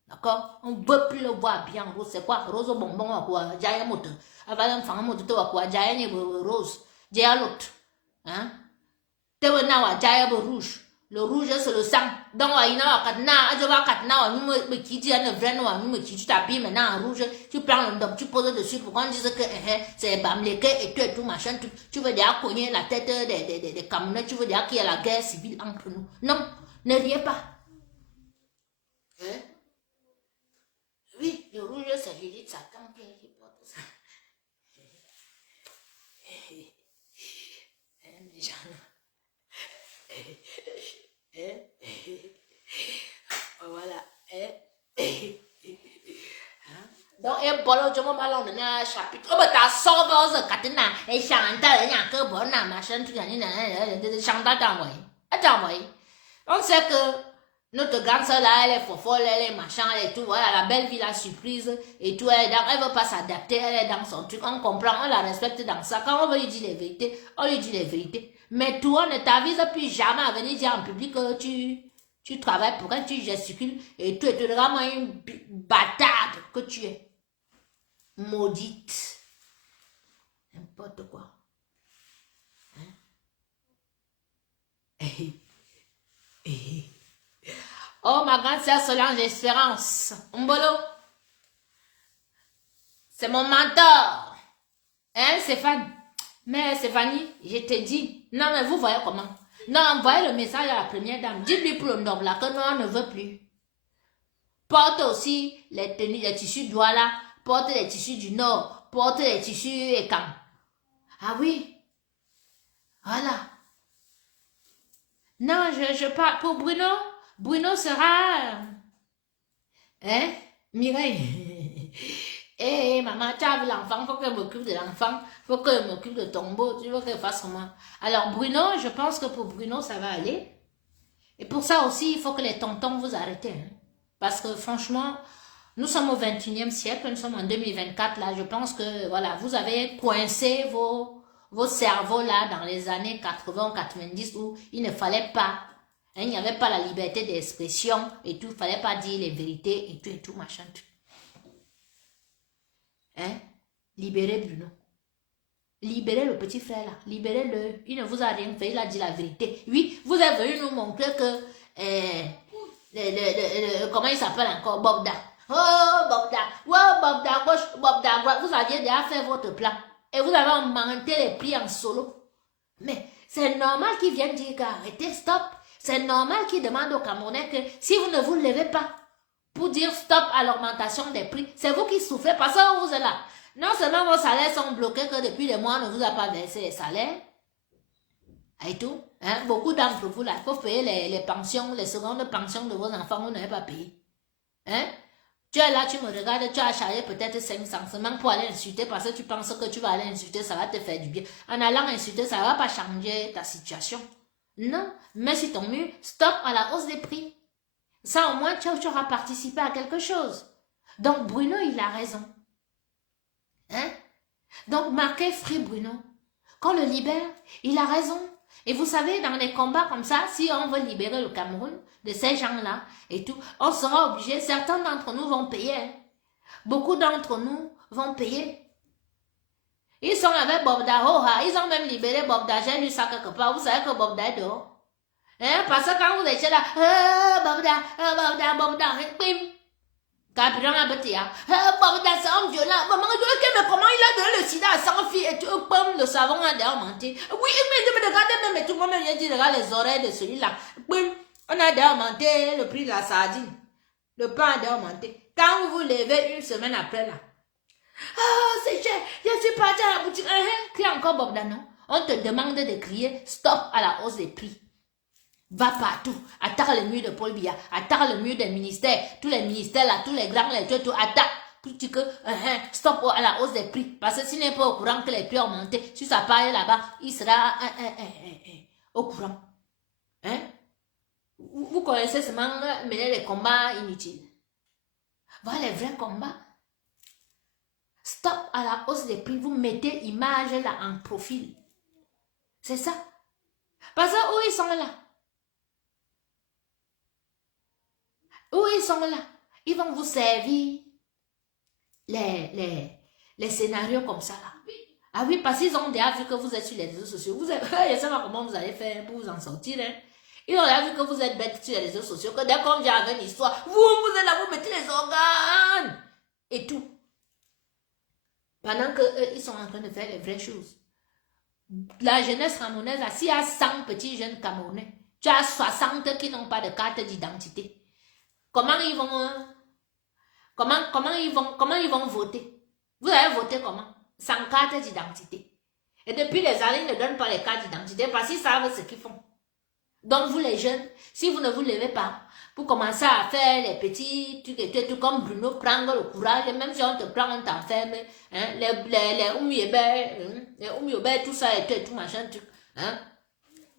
D'accord? On ne veut plus le voir bien en rose. C'est quoi? Rose au bonbon, quoi? Jaya moto. Avant un femme moto, quoi? Jaya ni rose. Jaya l'autre. Hein? Rouge. Le rouge c'est le sang. Donc tu t'habilles maintenant en rouge, tu prends le dop, tu poses dessus pour qu'on dise que c'est Bamileke et tout machin. Tu veux déjà cogner la tête des Camerounais, tu veux dire qu'il y a la guerre civile entre nous. Non, ne riez pas. Hein? Oui, le rouge c'est Lilith Satan qui porte ça. Voilà. Donc, et bolo, je m'en mal on a un chapitre. Oh, mais t'as sauvé Katina et Chantal, il y a un peu bon, machin, tout le Chantal t'envoie. Elle t'envoie. On sait que notre grande soeur là, elle est fofolle, elle est machin, elle est tout. Voilà, la belle vie, la surprise et tout. Elle veut pas s'adapter, elle est dans son truc. On comprend, on la respecte dans ça. Quand on veut lui dire les vérités, on lui dit les vérités. Mais toi, on ne t'avise plus jamais à venir dire en public que tu travailles pour elle, tu gesticules et tu es vraiment une bâtarde que tu es. Maudite. N'importe quoi. Hein? Oh, ma grande sœur Solange Espérance. Mbolo. C'est mon mentor. Hein, Stéphane? Mais Stéphanie, je te dis, non mais vous voyez comment? Non, envoyez le message à la première dame. Dites-lui pour le nom là que non, on ne veut plus. Porte aussi les tenues, les tissus Douala, porte les tissus du Nord, porte les tissus Ekam. Ah oui? Voilà. Non, je parle pour Bruno. Bruno sera... Hein? Mireille. Eh, maman, tu as vu l'enfant, il faut qu'elle m'occupe de l'enfant, il faut qu'elle m'occupe de ton beau, tu veux qu'elle fasse comment? Alors, Bruno, je pense que pour Bruno, ça va aller. Et pour ça aussi, il faut que les tontons vous arrêtez. Hein. Parce que franchement, Nous sommes au 21e siècle, nous sommes en 2024 là. Je pense que voilà, vous avez coincé vos cerveaux là dans les années 80 ou 90 où il ne fallait pas, hein, il n'y avait pas la liberté d'expression et tout, il ne fallait pas dire les vérités et tout, machin. Tout. Hein? Libérez Bruno. Libérez le petit frère là. Libérez-le. Il ne vous a rien fait, il a dit la vérité. Oui, vous êtes venu nous montrer que comment il s'appelle encore? Bogda. Oh, Bogda. Oh, Bogda gauche, Bogda droite. Vous aviez déjà fait votre plan. Et vous avez augmenté les prix en solo. Mais c'est normal qu'ils viennent dire qu'arrêtez, stop. C'est normal qu'ils demandent aux Camerounais que si vous ne vous levez pas pour dire stop à l'augmentation des prix, c'est vous qui souffrez parce que vous êtes là. Non seulement vos salaires sont bloqués, que depuis des mois, on ne vous a pas versé les salaires. Et tout. Hein? Beaucoup d'entre vous, là, il faut payer les pensions, les secondes pensions de vos enfants, vous n'avez pas payé. Hein? Tu es là, tu me regardes, tu as chargé peut-être 500 seulement pour aller insulter parce que tu penses que tu vas aller insulter, ça va te faire du bien. En allant insulter, ça ne va pas changer ta situation. Non, mais sur ton mur, stop à la hausse des prix. Ça, au moins, tu auras participé à quelque chose. Donc, Bruno, il a raison. Hein? Donc, marquez Free Bruno. Qu'on le libère, il a raison. Et vous savez, dans les combats comme ça, si on veut libérer le Cameroun de ces gens-là et tout, on sera obligé, certains d'entre nous vont payer. Hein? Beaucoup d'entre nous vont payer. Ils sont avec Bogda, ils ont même libéré Bogda, j'ai lu ça quelque part, vous savez que Bogda est dehors. Hein? Parce que quand vous étiez là, Bogda, bim. Capitaine Abetia, Bogda, c'est un violent. Maman, mais comment il a donné le sida à 100 filles et tu le savon a déjà menti. Oui, mais regardez même, tout le monde vient dire, regarde les oreilles de celui-là. Bim, on a déjà augmenté le prix de la sardine. Le pain a déjà augmenté. Quand vous vous levez une semaine après là, oh, c'est cher, je suis parti à la boutique. Crie encore Bogda, non? On te demande de crier stop à la hausse des prix. Va partout, attaque le mur de Paul Biya, attaque le mur des ministères, tous les ministères là, tous les grands, tout attaque. Pour dire que stop à la hausse des prix. Parce que s'il n'est pas au courant que les prix ont augmenté, si ça part là-bas, il sera au courant. Hein? Vous connaissez seulement mener les combats inutiles. Voilà les vrais combats. Stop à la hausse des prix. Vous mettez image là en profil. C'est ça. Parce que où ils sont là? Où ils sont là? Ils vont vous servir les scénarios comme ça là. Ah oui, parce qu'ils ont déjà vu que vous êtes sur les réseaux sociaux. Je ne sais pas comment vous allez faire pour vous en sortir. Hein? Ils ont déjà vu que vous êtes bête sur les réseaux sociaux. Que dès qu'on vient avec une histoire, vous êtes là, vous mettez les organes et tout. Pendant qu'ils sont en train de faire les vraies choses. La jeunesse camerounaise, s'il y a 100 petits jeunes Camerounais, tu as 60 qui n'ont pas de carte d'identité. Comment ils vont voter? Vous avez voté comment? Sans carte d'identité. Et depuis les années, ils ne donnent pas les cartes d'identité parce qu'ils savent ce qu'ils font. Donc vous les jeunes, si vous ne vous levez pas pour commencer à faire les petits trucs comme Bruno, prendre le courage, même si on te prend, on t'enferme, hein, les Oumyobé, tout ça et tout machin, truc, hein.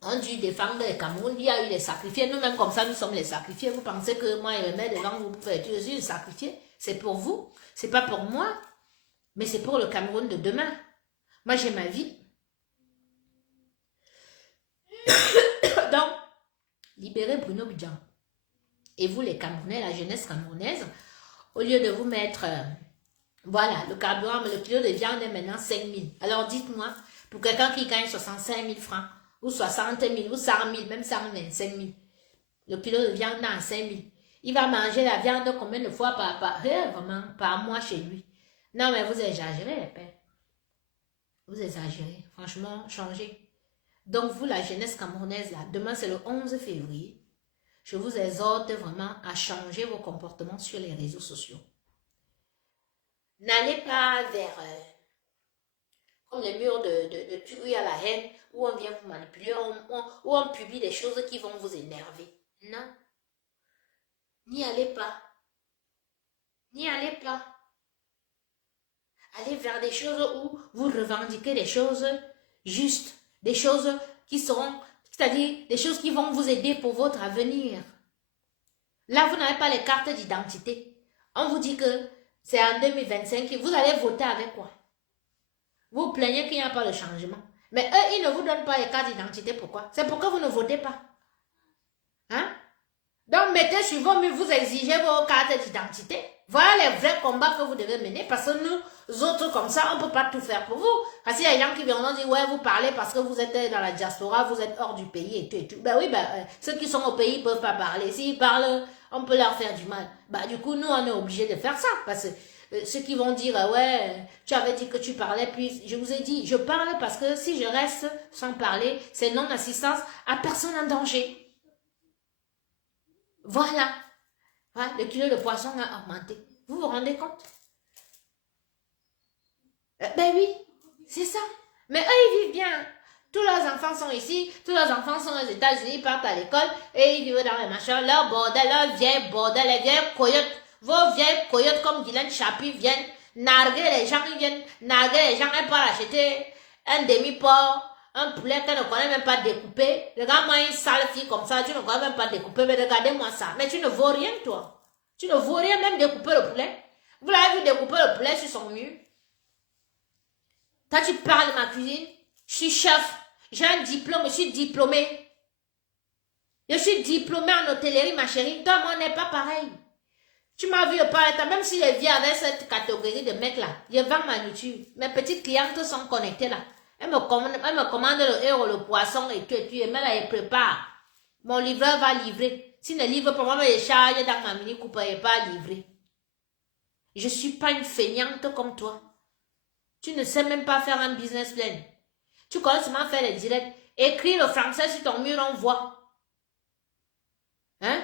On dit défendre les Cameroun, il y a eu les sacrifiés. Nous-mêmes, comme ça, nous sommes les sacrifiés. Vous pensez que moi, je me mets devant vous pour faire tout. Je suis sacrifié. C'est pour vous. C'est pas pour moi. Mais c'est pour le Cameroun de demain. Moi, j'ai ma vie. Donc, libérez Bruno Bidjan. Et vous, les Camerounais, la jeunesse camerounaise, au lieu de vous mettre... voilà, le carburant, le kilo de viande est maintenant 5 000. Alors, dites-moi, pour quelqu'un qui gagne 65 000 francs, ou 60 000, ou 100 000, même 125 000. Le kilo de viande à 5 000. Il va manger la viande combien de fois vraiment, par mois chez lui? Non, mais vous exagérez, les pères. Vous exagérez. Franchement, changez. Donc, vous, la jeunesse camerounaise, là, demain, c'est le 11 février. Je vous exhorte vraiment à changer vos comportements sur les réseaux sociaux. N'allez pas vers... comme les murs de tuerie à la haine, où on vient vous manipuler, où on publie des choses qui vont vous énerver. Non. N'y allez pas. N'y allez pas. Allez vers des choses où vous revendiquez des choses justes, des choses qui seront, c'est-à-dire des choses qui vont vous aider pour votre avenir. Là, vous n'avez pas les cartes d'identité. On vous dit que c'est en 2025, vous allez voter avec quoi? Vous plaignez qu'il n'y a pas de changement. Mais eux, ils ne vous donnent pas les cartes d'identité. Pourquoi? C'est pourquoi vous ne votez pas. Hein? Donc, mettez sur vos murs, vous exigez vos cartes d'identité. Voilà les vrais combats que vous devez mener. Parce que nous autres, comme ça, on ne peut pas tout faire pour vous. Parce qu'il y a des gens qui viendront dire, ouais, vous parlez parce que vous êtes dans la diaspora, vous êtes hors du pays et tout et tout. Ben oui, ceux qui sont au pays ne peuvent pas parler. S'ils parlent, on peut leur faire du mal. Bah, du coup, nous, on est obligés de faire ça. Parce que ceux qui vont dire, ouais, tu avais dit que tu parlais, puis je vous ai dit, je parle parce que si je reste sans parler, c'est non-assistance à personne en danger. Voilà. Ouais, le kilo de poisson a augmenté. Vous vous rendez compte? Ben oui, c'est ça. Mais eux, ils vivent bien. Tous leurs enfants sont ici, tous leurs enfants sont aux États-Unis, ils partent à l'école et ils vivent dans les machins. Leur bordel, leur vieille bordel, les vieilles coyotes, vos vieilles coyotes comme Guylaine Chapuis viennent narguer les gens, ils viennent narguer les gens, elles partent acheter un demi-porc, un poulet qu'elle ne connaît même pas découper. Regarde-moi une sale fille comme ça, tu ne connais même pas découper, mais regardez-moi ça. Mais tu ne vaux rien, toi. Tu ne vaux rien, même découper le poulet. Vous l'avez vu découper le poulet sur son mur? Toi, tu parles de ma cuisine. Je suis chef. J'ai un diplôme, je suis diplômée. Je suis diplômée en hôtellerie, ma chérie. Toi, moi, on n'est pas pareil. Tu m'as vu parler, même si je vis avec cette catégorie de mecs là, je vends ma nourriture. Mes petites clientes sont connectées là. Elle me commande le euro, le poisson et tout, et même elle prépare. Mon livreur va livrer. S'il ne livre pas, moi, je charge dans ma mini coupe et pas livrer. Je ne suis pas une feignante comme toi. Tu ne sais même pas faire un business plan. Tu connais seulement faire les directs. Écris le français sur ton mur, on voit. Hein?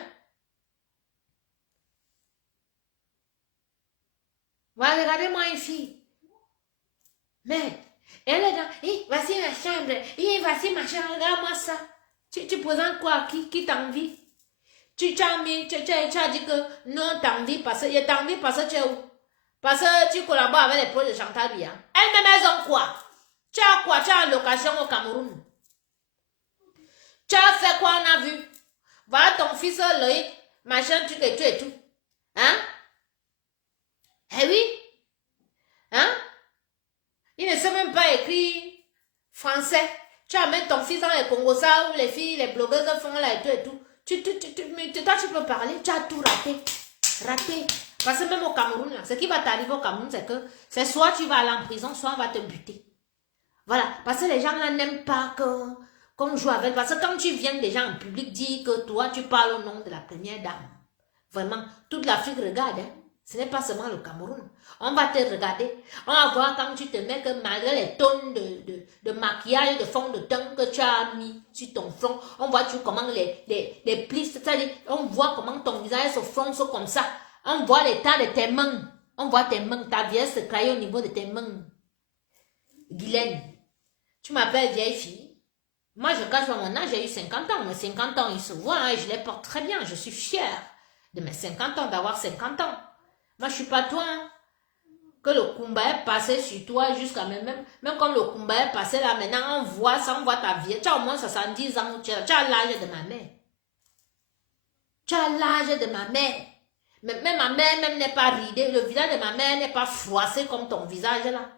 Voilà, regardez-moi une fille. Mais, elle est dans, voici ma chambre, voici ma chambre, regarde-moi ça. Tu présentes quoi? Qui t'envie? Tu as dit que non, t'envie parce que, je t'envie parce que tu es où? Parce que tu collabores avec les projets de Chantal Biya. Elles-mêmes, elles ont quoi? Tu as quoi? Tu as une location au Cameroun. Tu as fait quoi, on a vu? Voilà ton fils Loïc, machin, truc et tout et tout. Hein? Eh oui? Hein? Il ne sait même pas écrire français. Tu amènes ton fils dans les Congosa où les filles, les blogueuses font là et tout et tout. Mais toi, tu peux parler, tu as tout raté. Raté. Parce que même au Cameroun, là, ce qui va t'arriver au Cameroun, c'est que c'est soit tu vas aller en prison, soit on va te buter. Voilà. Parce que les gens là n'aiment pas qu'on joue avec. Parce que quand tu viens des gens en public dire que toi, tu parles au nom de la première dame. Vraiment, toute l'Afrique regarde. Hein. Ce n'est pas seulement le Cameroun. On va te regarder. On va voir quand tu te mets que malgré les tonnes de maquillage, de fond de teint que tu as mis sur ton front, on voit comment les plis, c'est-à-dire on voit comment ton visage se fronce comme ça. On voit l'état de tes mains. On voit tes mains, ta vieille se craille au niveau de tes mains. Guylaine, tu m'appelles vieille fille. Moi, je cache pas mon âge, j'ai eu 50 ans. Mais 50 ans, ils se voient, hein, et je les porte très bien. Je suis fière de mes 50 ans, d'avoir 50 ans. Moi, je suis pas toi, hein. Que le combat est passé sur toi jusqu'à même comme le combat est passé là, maintenant on voit ça, on voit ta vie. Tu as au moins 70 ans, tu as l'âge de ma mère. Tu as l'âge de ma mère. Mais même ma mère même n'est pas ridée. Le visage de ma mère n'est pas froissé comme ton visage là.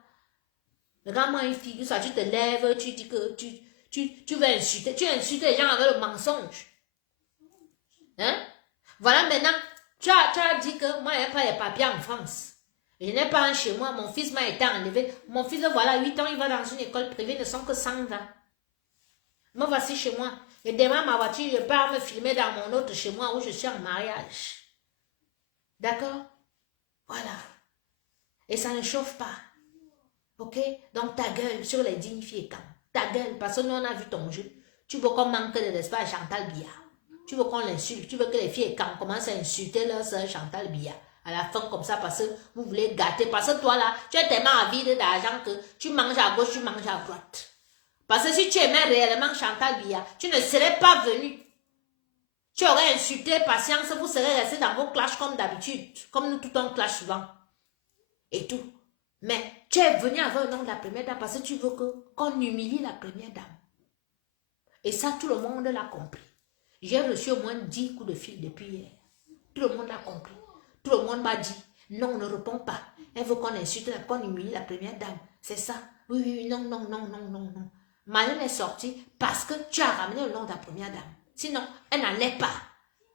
Regarde-moi une fille, ça, tu te lèves, tu dis que tu veux insulter. Tu insultes les gens avec le mensonge. Hein? Voilà maintenant, tu as dit que moi, il n'y a pas les papiers en France. Je n'ai pas un chez moi, mon fils m'a été enlevé. Mon fils, voilà, 8 ans, il va dans une école privée, ils ne sont que 100 ans. Me voici chez moi. Je démarre ma voiture, je pars me filmer dans mon autre chez moi où je suis en mariage. D'accord? Voilà. Et ça ne chauffe pas. Ok? Donc ta gueule sur les dignes filles quand. Ta gueule, parce que nous on a vu ton jeu. Tu veux qu'on manque de respect à Chantal Biya. Tu veux qu'on l'insulte. Tu veux que les filles quand commencent à insulter leur soeur Chantal Biya. À la fin comme ça parce que vous voulez gâter. Parce que toi là, tu es tellement avide d'argent que tu manges à gauche, tu manges à droite. Parce que si tu aimais réellement Chantal Biya, tu ne serais pas venu. Tu aurais insulté patience, vous serez restés dans vos clashs comme d'habitude. Comme nous tout on clash souvent. Et tout. Mais tu es venu avec le nom de la première dame parce que tu veux qu'on humilie la première dame. Et ça, tout le monde l'a compris. J'ai reçu au moins 10 coups de fil depuis hier. Tout le monde l'a compris. Tout le monde m'a dit, Non, on ne répond pas. Elle veut qu'on insulte, qu'on humilie la première dame. C'est ça. Oui, oui, non, non, non, non, non, non. Marlène est sortie parce que tu as ramené le nom de la première dame. Sinon, elle n'allait pas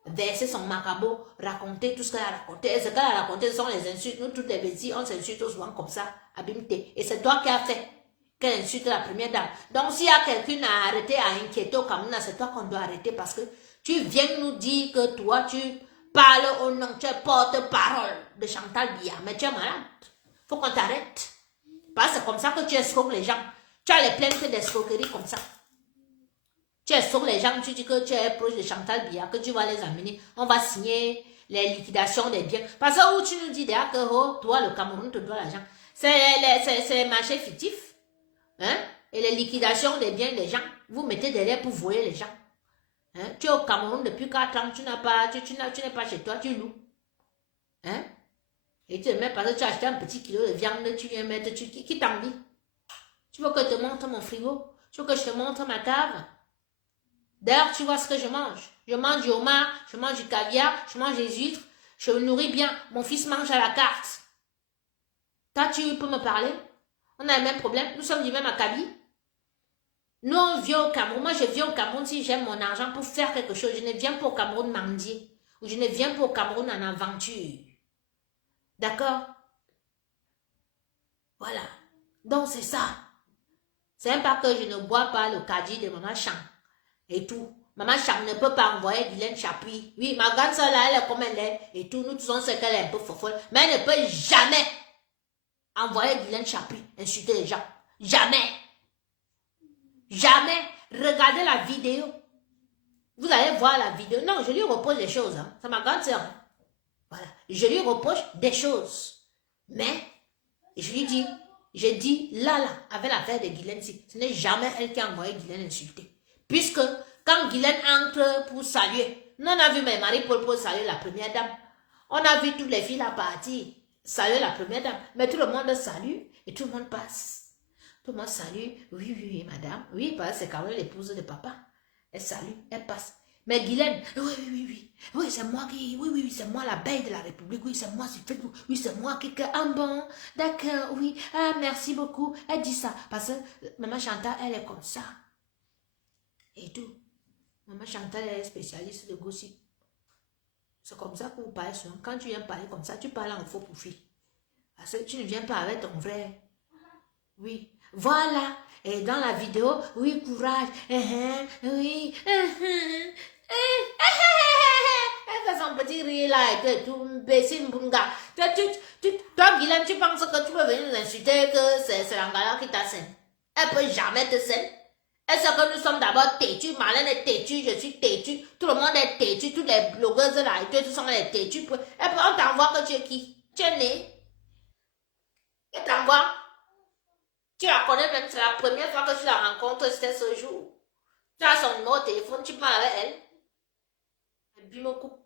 verser son marabout, raconter tout ce qu'elle a raconté. Et ce qu'elle a raconté, ce sont les insultes. Nous, toutes les bêtises, on s'insulte souvent comme ça, abîmeté. Et c'est toi qui as fait qu'elle insulte la première dame. Donc, s'il y a quelqu'un à arrêter, à inquiéter au Cameroun, c'est toi qu'on doit arrêter parce que tu viens nous dire que toi, tu parles au nom, tu es porte-parole de Chantal Biya. Mais tu es malade. Faut qu'on t'arrête. Parce que c'est comme ça que tu escroques les gens. Tu as les plaintes d'escroquerie comme ça. Tu escroques les gens, tu dis que tu es proche de Chantal Biya, que tu vas les amener. On va signer les liquidations des biens. Parce que où tu nous dis déjà que oh, toi, le Cameroun te doit l'argent. C'est les marchés fictifs. Hein? Et les liquidations des biens des gens. Vous mettez derrière pour voler les gens. Hein? Tu es au Cameroun depuis 4 ans, tu n'es pas chez toi, tu loues. Hein? Et tu te mets parce que tu as acheté un petit kilo de viande, tu viens mettre, qui t'envie? Tu veux que je te montre mon frigo? Tu veux que je te montre ma cave? D'ailleurs, tu vois ce que je mange. Je mange du homard, je mange du caviar, je mange des huîtres, je me nourris bien. Mon fils mange à la carte. Toi, tu peux me parler? On a le même problème, nous sommes du même acabit. Nous, on vient au Cameroun. Moi, je viens au Cameroun si j'aime mon argent pour faire quelque chose. Je ne viens pas au Cameroun mendier. Ou je ne viens pas au Cameroun en aventure. D'accord? Voilà. Donc, c'est ça. C'est même pas que je ne bois pas le caddie de Maman Chang. Et tout. Maman Chang ne peut pas envoyer Guylaine Chapuis. Oui, ma grande soeur là, elle est comme elle est. Et tout. Nous tous on sait qu'elle est un peu fofolle. Mais elle ne peut jamais envoyer Guylaine Chapuis insulter les gens. Jamais. Jamais. Regardez la vidéo. Vous allez voir la vidéo. Non, je lui reproche des choses. Hein. C'est ma grande soeur. Hein. Voilà. Je lui reproche des choses. Mais, je lui dis, là, avec l'affaire de Guylaine, ce n'est jamais elle qui a envoyé Guylaine insulter. Puisque, quand Guylaine entre pour saluer, nous on a vu mes Marie-Paul pour saluer la première dame. On a vu toutes les filles là partir, saluer la première dame. Mais tout le monde salue et tout le monde passe. Tout le monde salue. Oui, oui, oui, madame. Oui, parce que c'est quand même l'épouse de papa. Elle salue, elle passe. Mais Guylaine, oui, oui, oui, oui. Oui, c'est moi qui, oui, c'est moi la belle de la République. Oui, c'est moi, oui, c'est moi qui, ah bon, d'accord, oui, ah, merci beaucoup. Elle dit ça. Parce que Maman Chantal, elle est comme ça. Et tout. Maman Chantal, elle est spécialiste de gossip. C'est comme ça qu'on parle souvent. Quand tu viens parler comme ça, tu parles en faux profil. Parce que tu ne viens pas avec ton vrai. Oui. Voilà. Et dans la vidéo, oui, courage. Oui. Elle fait son petit rire là et tout. Imbécile, Mbunga. Toi, Guylaine, tu penses que tu peux venir nous insulter que c'est l'Angala qui t'a scène. Elle peut jamais te scène. Elle sait que nous sommes d'abord têtus. Marlène est têtue, je suis têtue. Tout le monde est têtu. Toutes les blogueuses là et tout, tous sont les têtus. On t'envoie que tu es qui? Tu es né. Elle t'envoie. Tu la connais même, c'est la première fois que tu la rencontres, c'était ce jour. Tu as son numéro de téléphone, tu parles avec elle. Elle bim me coupe.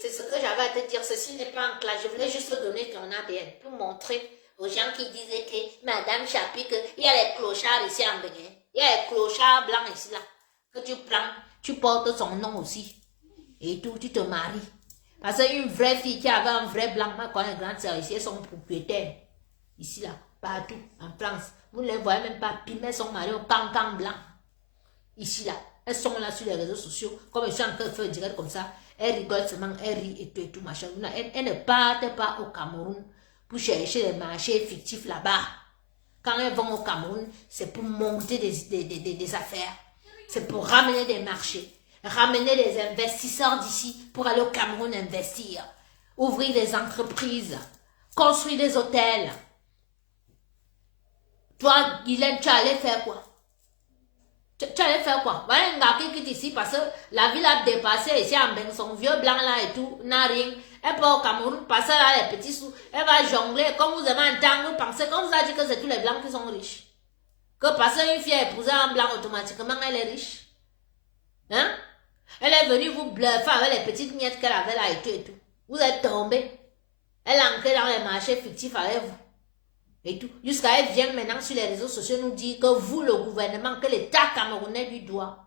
C'est ce que j'avais à te dire. Ceci n'est pas en classe. Je voulais juste te donner ton ADN pour montrer aux gens qui disaient que Madame Chapuis, il y a les clochards ici en Bénin. Il y a les clochards blancs ici là. Que tu prends, tu portes son nom aussi. Et tout, tu te maries. Parce qu'une vraie fille qui avait un vrai blanc, moi, quand les grandes sœurs ici, elles sont propriétaires. Ici là, partout, en France. Vous ne les voyez même pas, puis elles sont mariées au cancan blanc. Ici là, elles sont là sur les réseaux sociaux, comme je suis en train de faire direct comme ça. Elles rigolent seulement, elles rient et tout machin. Elles ne partent pas au Cameroun pour chercher les marchés fictifs là-bas. Quand elles vont au Cameroun, c'est pour monter des affaires. C'est pour ramener des marchés. Ramener des investisseurs d'ici pour aller au Cameroun investir. Ouvrir des entreprises. Construire des hôtels. Toi, Guylaine, tu allais faire quoi? Tu allais faire quoi? Voilà un gars qui quitte ici parce que la ville a dépassé ici en Bénin, son vieux blanc là et tout, n'a rien. Elle part au Cameroun, passer là les petits sous, elle va jongler. Comme vous avez entendu, vous pensez, comme vous avez dit que c'est tous les blancs qui sont riches. Que passer une fille épousée en blanc automatiquement, elle est riche. Hein? Elle est venue vous bluffer avec les petites miettes qu'elle avait là et tout. Vous êtes tombé. Elle est entrée dans les marchés fictifs avec vous. Et tout. Jusqu'à elle vient maintenant sur les réseaux sociaux nous dire que vous, le gouvernement, que l'État camerounais lui doit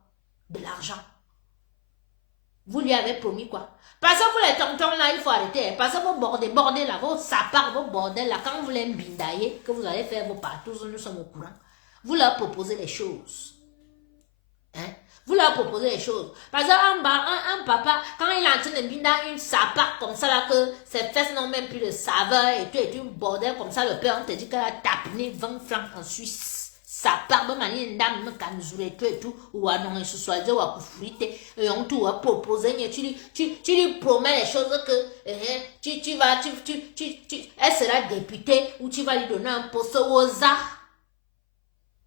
de l'argent. Vous lui avez promis quoi? Parce que vous les tontons là, il faut arrêter. Hein. Parce que vos bordels là, vos sapards, vos bordels là, quand vous les mbindaillez, que vous allez faire vos partout, nous sommes au courant. Vous leur proposez les choses. Hein? Vous leur proposez les choses. Par exemple, un papa, quand il est en train de binder une sapard comme ça, là, que ses fesses n'ont même plus de saveur et tout, un bordel comme ça, le père, on te dit qu'elle a tapiné 20 francs en Suisse. Sapard, même une dame, me canzoure et tout, ou à non, se soit dit, ou à coufrite, et on tout a proposé, tu lui promets les choses que, elle sera députée, ou tu vas lui donner un poste aux arts.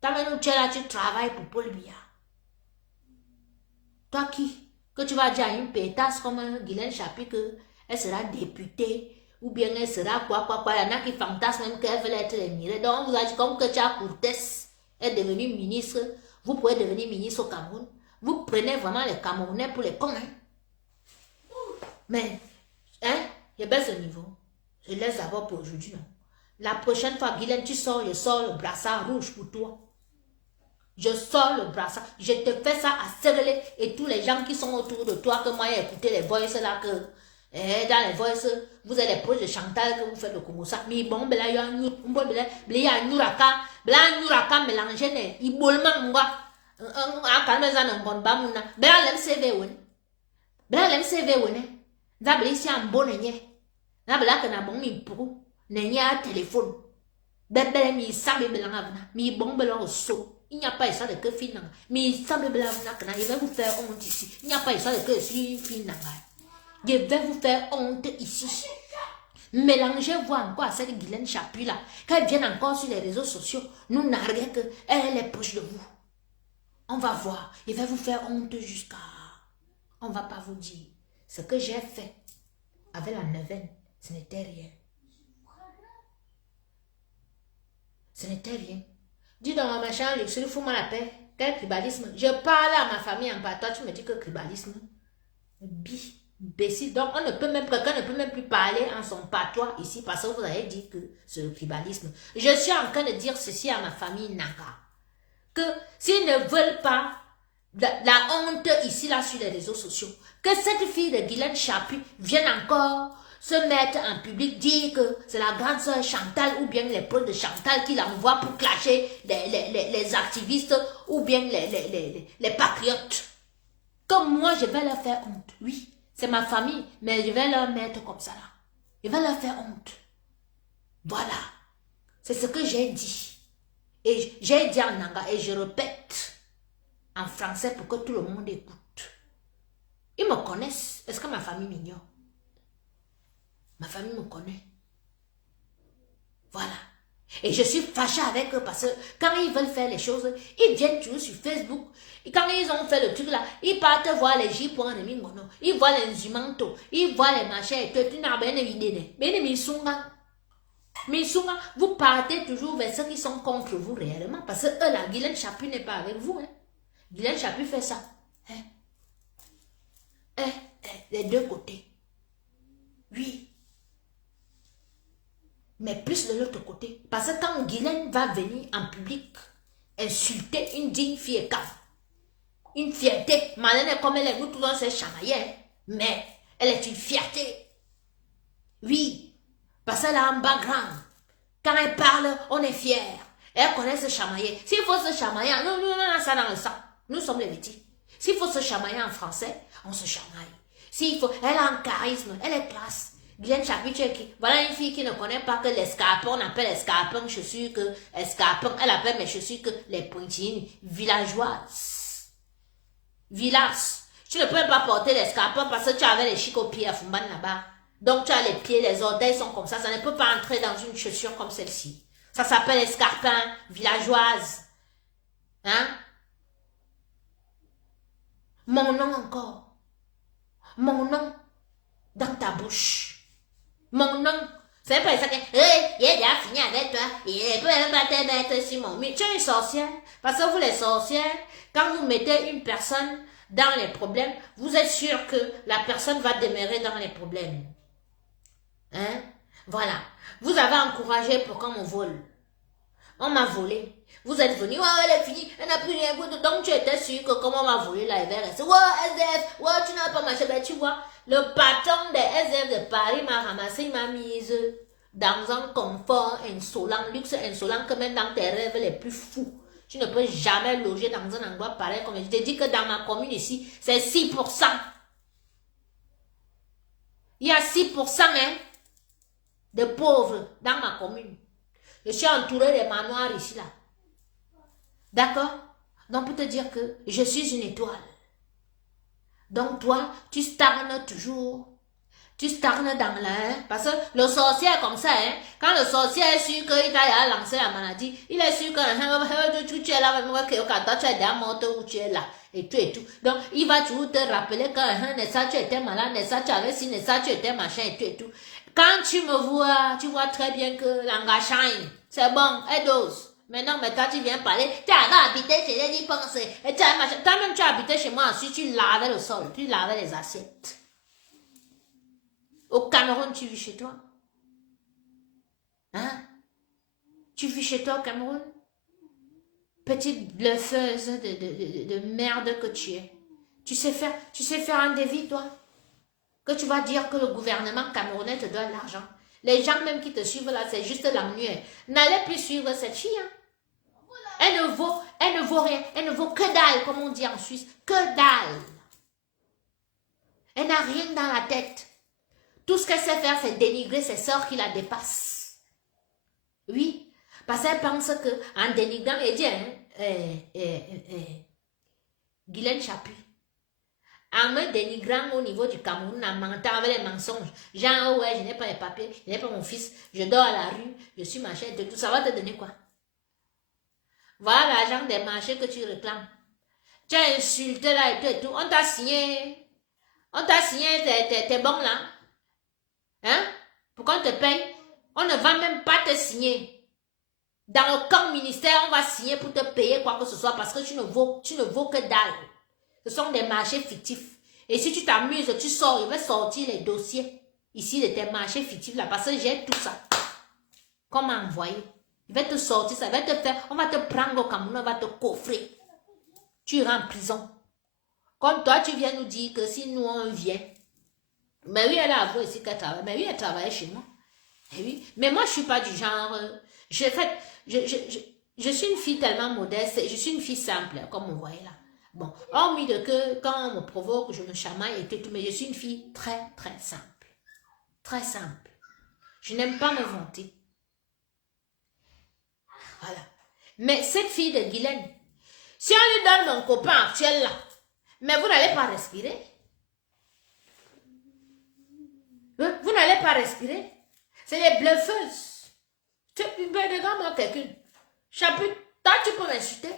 T'as même tu es là, tu travailles pour Paul Biya. Toi qui? Que tu vas dire à une pétasse comme Guylaine Chapuis qu'elle sera députée ou bien elle sera quoi. Il y en a qui fantasment même qu'elle veut être admirée. Donc on vous a dit comme que tu as Courtès est devenu ministre, vous pouvez devenir ministre au Cameroun. Vous prenez vraiment les Camerounais pour les cons. Hein? Mais, hein, je baisse le niveau. Je laisse d'abord pour aujourd'hui. Non? La prochaine fois, Guylaine, tu sors, je sors le brassard rouge pour toi. Je sors le brassard, je te fais ça à serrer et tous les gens qui sont autour de toi, que moi j'ai écouté les voices là, que dans les voices, vous êtes les proches de Chantal, que vous faites le comme ça. Mais bon, il y a un nouraka mélangé, il bolma moi. Un calmezan en bon bamuna. Bela lem CV wen. Bela lem CV wen. Zabli si un bon nenye. Nabla que na bon mi pou. Nenye a téléphone. Bébé mi sabe belangavna. Mi bon belang so. Il n'y a pas ça de que finang. Mais il semble bien il va vous faire honte ici. Il n'y a pas ça de que je suis finang. Je vais vous faire honte ici. Mélangez-vous encore à cette Guylaine Chapuis là. Qu'elle vienne encore sur les réseaux sociaux. Nous n'avons rien que elle est proche de vous. On va voir. Il va vous faire honte jusqu'à... On ne va pas vous dire. Ce que j'ai fait avec la neuvaine, ce n'était rien. Ce n'était rien. Dis dans ma machin, je suis fou, moi la paix. Quel tribalisme? Je parle à ma famille en part. Toi, tu me dis que tribalisme. Imbécile. Donc, quelqu'un ne peut même plus parler en son patois ici parce que vous avez dit que c'est le tribalisme. Je suis en train de dire ceci à ma famille Nanga. Que s'ils ne veulent pas la honte ici, là, sur les réseaux sociaux, que cette fille de Guylaine Chapuis vienne encore se mettre en public, dire que c'est la grande sœur Chantal ou bien les proches de Chantal qui l'envoient pour clasher les activistes ou bien les patriotes. Comme moi, je vais leur faire honte. Oui, c'est ma famille, mais je vais leur mettre comme ça là. Je vais leur faire honte. Voilà. C'est ce que j'ai dit. Et j'ai dit en Nanga et je répète en français pour que tout le monde écoute. Ils me connaissent. Est-ce que ma famille m'ignore? Ma famille me connaît. Voilà. Et je suis fâchée avec eux parce que quand ils veulent faire les choses, ils viennent toujours sur Facebook. Et quand ils ont fait le truc là, ils partent voir les J.Mingono, ils voient les Zumanto, ils voient les machins et tout. Tu n'as rien évidé. Mais vous partez toujours vers ceux qui sont contre vous réellement. Parce que eux là, Guylaine Chapuis n'est pas avec vous. Hein. Guylaine Chapuis fait ça. Hein? Les deux côtés. Oui. Mais plus de l'autre côté. Parce que quand Guylaine va venir en public insulter une digne fille et une fierté, malin comme elle est, nous tous on s'est chamaillé, mais elle est une fierté. Oui, parce qu'elle a un background. Quand elle parle, on est fier. Elle connaît se chamailler. S'il faut se chamailler, nous on a ça dans le sang. Nous sommes les petits. S'il faut se chamailler en français, on se chamaille. S'il faut, elle a un charisme, elle est classe. Guylaine Chapuis, voilà une fille qui ne connaît pas que les scarpins, on appelle les scarpins chaussures que escarpins, elle appelle mes chaussures que les pointillines villageoises. Villas. Tu ne peux pas porter les scarpins parce que tu avais les chics aux pieds à Fumban là-bas. Donc tu as les pieds, les orteils sont comme ça ne peut pas entrer dans une chaussure comme celle-ci. Ça s'appelle escarpins villageoises. Hein? Mon nom encore. Mon nom dans ta bouche. Mon nom. C'est pas ça que, il a déjà fini avec toi. Il peut même pas te mettre sur mon. Mais tu es une sorcière. Parce que vous les sorcières, quand vous mettez une personne dans les problèmes, vous êtes sûr que la personne va demeurer dans les problèmes. Hein? Voilà. Vous avez encouragé pour qu'on me vole. On m'a volé. Vous êtes venu, ouais, elle est finie, elle n'a plus rien. Donc tu étais sûr que comme on m'a volé là, elle va rester. Ouais, SDF, ouais, tu n'as pas marché. Ben tu vois, le patron des SDF de Paris m'a ramassé, il m'a mise dans un confort insolent, luxe insolent, que même dans tes rêves les plus fous, tu ne peux jamais loger dans un endroit pareil. Comme je t'ai dit que dans ma commune ici, c'est 6%. Il y a 6% hein, de pauvres dans ma commune. Je suis entouré des manoirs ici, là. D'accord? Donc, pour te dire que je suis une étoile. Donc, toi, tu stagnes toujours. Tu stagnes dans l'air. Parce que le sorcier est comme ça, hein. Quand le sorcier est sûr qu'il t'a lancé la maladie, il est sûr que tu es là, même que tu es déjà mort ou tu es là. Et tout. Donc, il va toujours te rappeler que ça, tu étais malade, ça, tu avais ci, ça, tu étais machin et tout. Quand tu me vois, tu vois très bien que l'engagement, c'est bon, elle dose. Maintenant, tu viens parler, tu as habité chez les gens, et toi-même tu as habité chez moi, ensuite tu lavais le sol, tu lavais les assiettes. Au Cameroun, tu vis chez toi? Hein? Tu vis chez toi au Cameroun? Petite bluffeuse de merde que tu es. Tu sais faire un devis, toi? Que tu vas dire que le gouvernement camerounais te donne l'argent. Les gens même qui te suivent là, c'est juste l'ennui. N'allez plus suivre cette fille. Hein. Elle ne vaut rien. Elle ne vaut que dalle, comme on dit en Suisse. Que dalle. Elle n'a rien dans la tête. Tout ce qu'elle sait faire, c'est dénigrer ses sœurs qui la dépassent. Oui, parce qu'elle pense qu'en dénigrant, elle dit, Guylaine Chapuis, en me dénigrant au niveau du Cameroun, en mentant avec les mensonges, genre, ouais, je n'ai pas les papiers, je n'ai pas mon fils, je dors à la rue, je suis machin, tout ça va te donner quoi? Voilà l'argent des marchés que tu réclames. Tu as insulté là et tout, on t'a signé tes bons là. Hein? Pour qu'on te paye, on ne va même pas te signer. Dans le camp ministère, on va signer pour te payer quoi que ce soit parce que tu ne vaux que dalle. Ce sont des marchés fictifs. Et si tu t'amuses, tu sors, je vais sortir les dossiers ici de tes marchés fictifs là parce que j'ai tout ça. Comment envoyer? Il va te sortir ça, on va te prendre au Cameroun, on va te coffrer. Tu iras en prison. Comme toi, tu viens nous dire que si nous on vient, mais oui, elle a avoué ici qu'elle travaille. Mais oui, elle travaille chez moi. Et oui. Mais moi, je ne suis pas du genre... je suis une fille tellement modeste. Je suis une fille simple, comme on voyait là. Bon, hormis de que quand on me provoque, je me chamaille et tout. Mais je suis une fille très, très simple. Très simple. Je n'aime pas me vanter. Voilà. Mais cette fille de Guylaine, si on lui donne mon copain actuel là, mais vous n'allez pas respirer. Vous n'allez pas respirer. C'est les bluffeuses. Ben, regarde-moi quelqu'un. Chapuis, toi, tu peux m'insulter.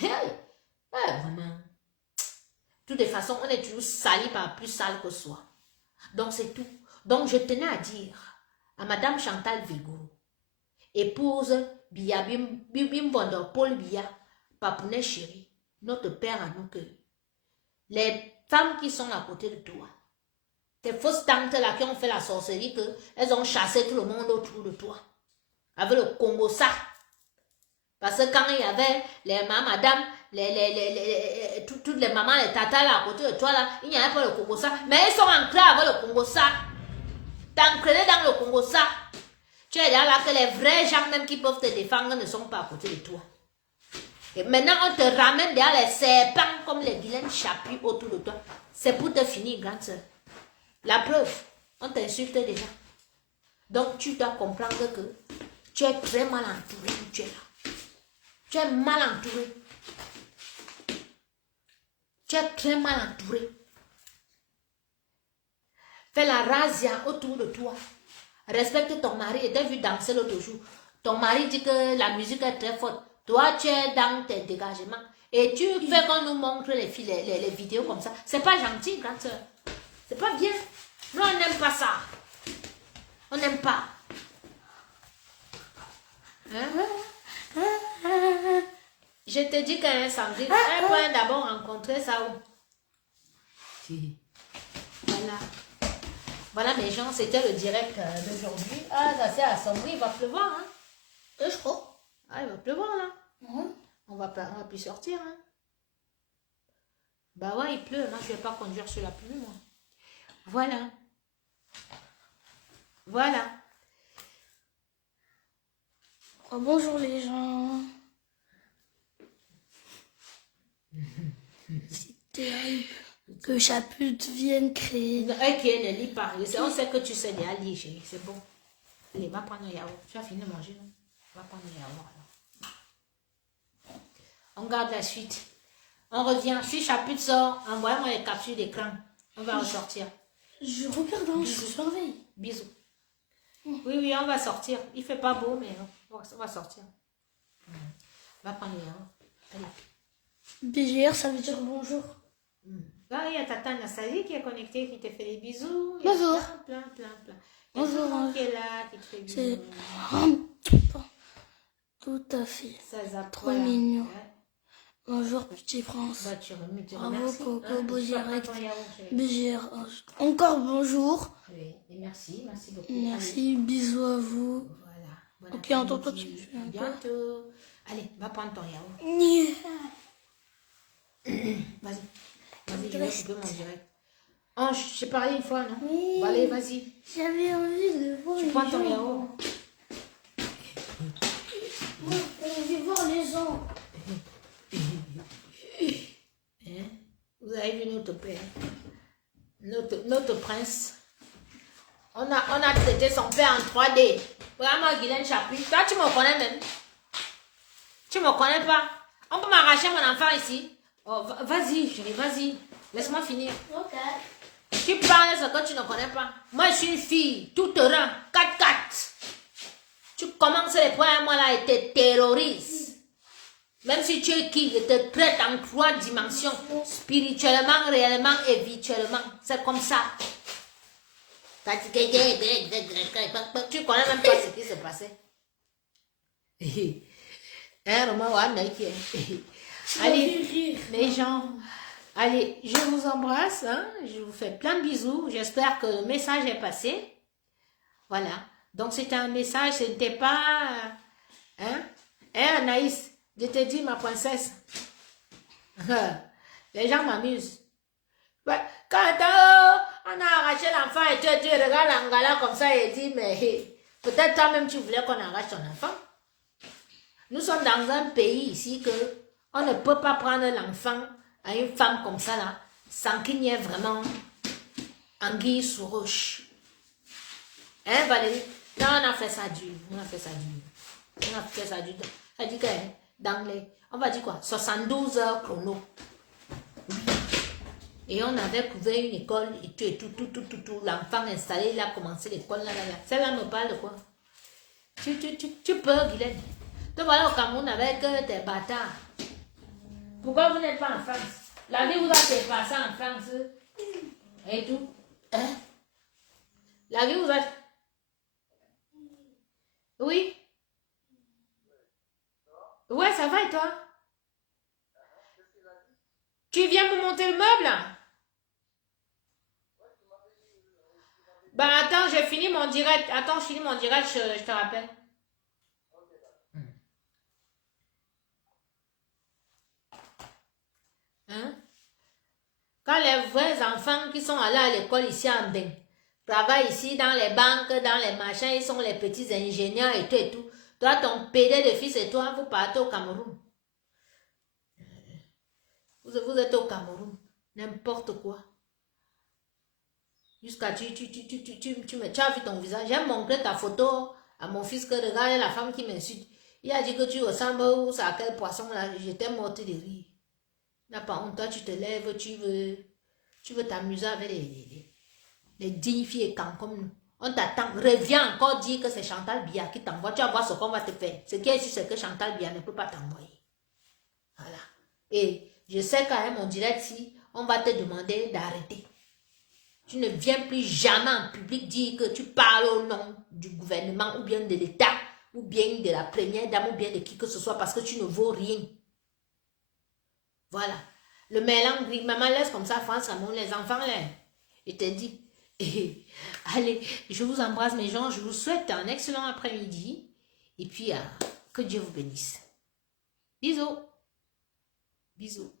Hey. Vraiment. De toutes les façons, on est toujours sali par plus sale que soi. Donc, c'est tout. Donc, je tenais à dire à Madame Chantal Vigourou, épouse Bia Bimbondo, Paul Bia, Papounet chéri, notre père à nous que les femmes qui sont à côté de toi, ces fausses tantes là qui ont fait la sorcellerie, elles ont chassé tout le monde autour de toi. Avec le Congo ça. Parce que quand il y avait les madame, toutes les mamans, les tatas là à côté de toi là, il n'y avait pas le Congo ça. Mais ils sont ancrés avec le Congo ça. T'es ancré dans le Congo ça. Tu es là que les vrais gens même qui peuvent te défendre ne sont pas à côté de toi. Et maintenant on te ramène derrière les serpents comme les Guylaine Chapuis autour de toi. C'est pour te finir, grande soeur. La preuve, on t'insulte déjà. Donc tu dois comprendre que tu es très mal entouré où tu es là. Tu es mal entouré. Tu es très mal entouré. Fais la razzia autour de toi. Respecte ton mari. Et t'as vu danser l'autre jour. Ton mari dit que la musique est très forte. Toi, tu es dans tes dégagements. Et tu fais qu'on nous montre les vidéos comme ça. C'est pas gentil, grande soeur. C'est pas bien. Nous, on n'aime pas ça. On n'aime pas. Je te dis qu'un samedi, elle peut d'abord rencontrer ça où? Voilà. Voilà mes gens, c'était le direct d'aujourd'hui. Ah, ça s'est assombri, il va pleuvoir, hein? Je crois. Ah, il va pleuvoir là. Mhm. On va plus sortir. Hein. Bah ouais, il pleut. Moi, je vais pas conduire sur la pluie, moi. Voilà. Voilà. Oh, bonjour les gens. C'est terrible que Chaput vienne créer. Ok, ne lis pas. On sait que tu sais déjà lire, chérie. C'est bon. Allez, va prendre le yaourt. Tu as fini de manger, non? Va prendre le yaourt alors. On garde la suite. On revient. Si Chaput sort, envoie-moi les captures d'écran. On va ressortir. Je regarde, hein, je surveille. Bisous. Oui, oui, on va sortir. Il fait pas beau, mais on va sortir. Va prendre le yaourt. Allez. BGR, ça veut dire bonjour. Là, il y a Tata Anastasie qui est connectée, qui te fait des bisous. Il y a Bonjour. plein. Il y a Bonjour. tout le monde qui est là, qui te fait des C'est bisous. tout à fait. Ça zappe, Trop voilà. mignon. Ouais. Bonjour, petit France. Bah, tu Bravo, remercies. Coco, beau Tu vas prendre direct. ton yaourt, chérie. BGR, encore bonjour. Oui, et merci beaucoup. Merci, bisous à vous. Allez, voilà. Bon Ok, on t'entend après-midi. tout de suite, un peu. Bientôt. Allez, va prendre ton yaourt. Nya. Vas-y, je vais couper mon direct. Ange, j'ai parlé une fois, non? Oui. Bon, allez, vas-y. J'avais envie de voir Tu les prends ton gens. yaourt. Moi, j'ai envie de voir les gens. Hein? Vous avez vu notre père, notre prince. On a traité son père en 3D. Vraiment, Guylaine Chapuis. Toi, tu me connais même. Tu me connais pas. On peut m'arracher mon enfant ici. Oh, vas-y, chérie, vas-y. Laisse-moi finir. Ok. Tu parles de ce que tu ne connais pas. Moi, je suis une fille, tout rang, 4-4. Tu commences les premiers mois là et te terrorises. Même si tu es qui, je te traite en 3 dimensions. Spirituellement, réellement et virtuellement. C'est comme ça. Tu connais même pas ce qui se passait. Allez, les gens, allez, je vous embrasse, hein, je vous fais plein de bisous, j'espère que le message est passé. Voilà, donc c'était un message, ce n'était pas... Hein? Anaïs, je te dis ma princesse, les gens m'amusent. Ouais, quand on a arraché l'enfant et tu regardes l'angala comme ça et dit, mais peut-être toi-même tu voulais qu'on arrache ton enfant. Nous sommes dans un pays ici que on ne peut pas prendre l'enfant à une femme comme ça là, sans qu'il n'y ait vraiment anguille sous roche. Hein Valérie? Non, on a fait ça dur. On a fait ça dur. Ça dit que dans les, on va dire quoi, 72 heures chrono. Et on avait couvert une école et tout. L'enfant installé, il a commencé l'école là. Celle-là me parle de quoi? Tu peux, Guylaine. Donc voilà au Cameroun avec tes bâtards. Pourquoi vous n'êtes pas en France? La vie vous a dépassé en France. Et tout. Hein? La vie vous a... Oui? Ouais, ça va et toi? Tu viens me monter le meuble là? Bah attends, j'ai fini mon direct. Attends, je finis mon direct, je te rappelle. Hein? Quand les vrais enfants qui sont allés à l'école ici à Mbeng travaillent ici dans les banques, dans les machins, ils sont les petits ingénieurs et tout. Toi, ton PD de fils et toi, vous partez au Cameroun. Vous êtes au Cameroun. N'importe quoi. Jusqu'à tu as vu ton visage. J'ai montré ta photo à mon fils que regarde la femme qui m'insulte. Il a dit que tu ressembles à quel poisson là. J'étais morte de rire. N'a pas honte, toi tu te lèves, tu veux t'amuser avec les dignes filles et camps comme nous. On t'attend, reviens encore dire que c'est Chantal Biya qui t'envoie. Tu vas voir ce qu'on va te faire. Ce qui est sûr, c'est que Chantal Biya ne peut pas t'envoyer. Voilà. Et je sais quand même, mon direct, si on va te demander d'arrêter. Tu ne viens plus jamais en public dire que tu parles au nom du gouvernement ou bien de l'État ou bien de la première dame ou bien de qui que ce soit parce que tu ne vaux rien. Voilà. Le mélange, maman laisse comme ça, France, les enfants là. Je te dis. Allez, je vous embrasse mes gens, je vous souhaite un excellent après-midi. Et puis, Que Dieu vous bénisse. Bisous. Bisous.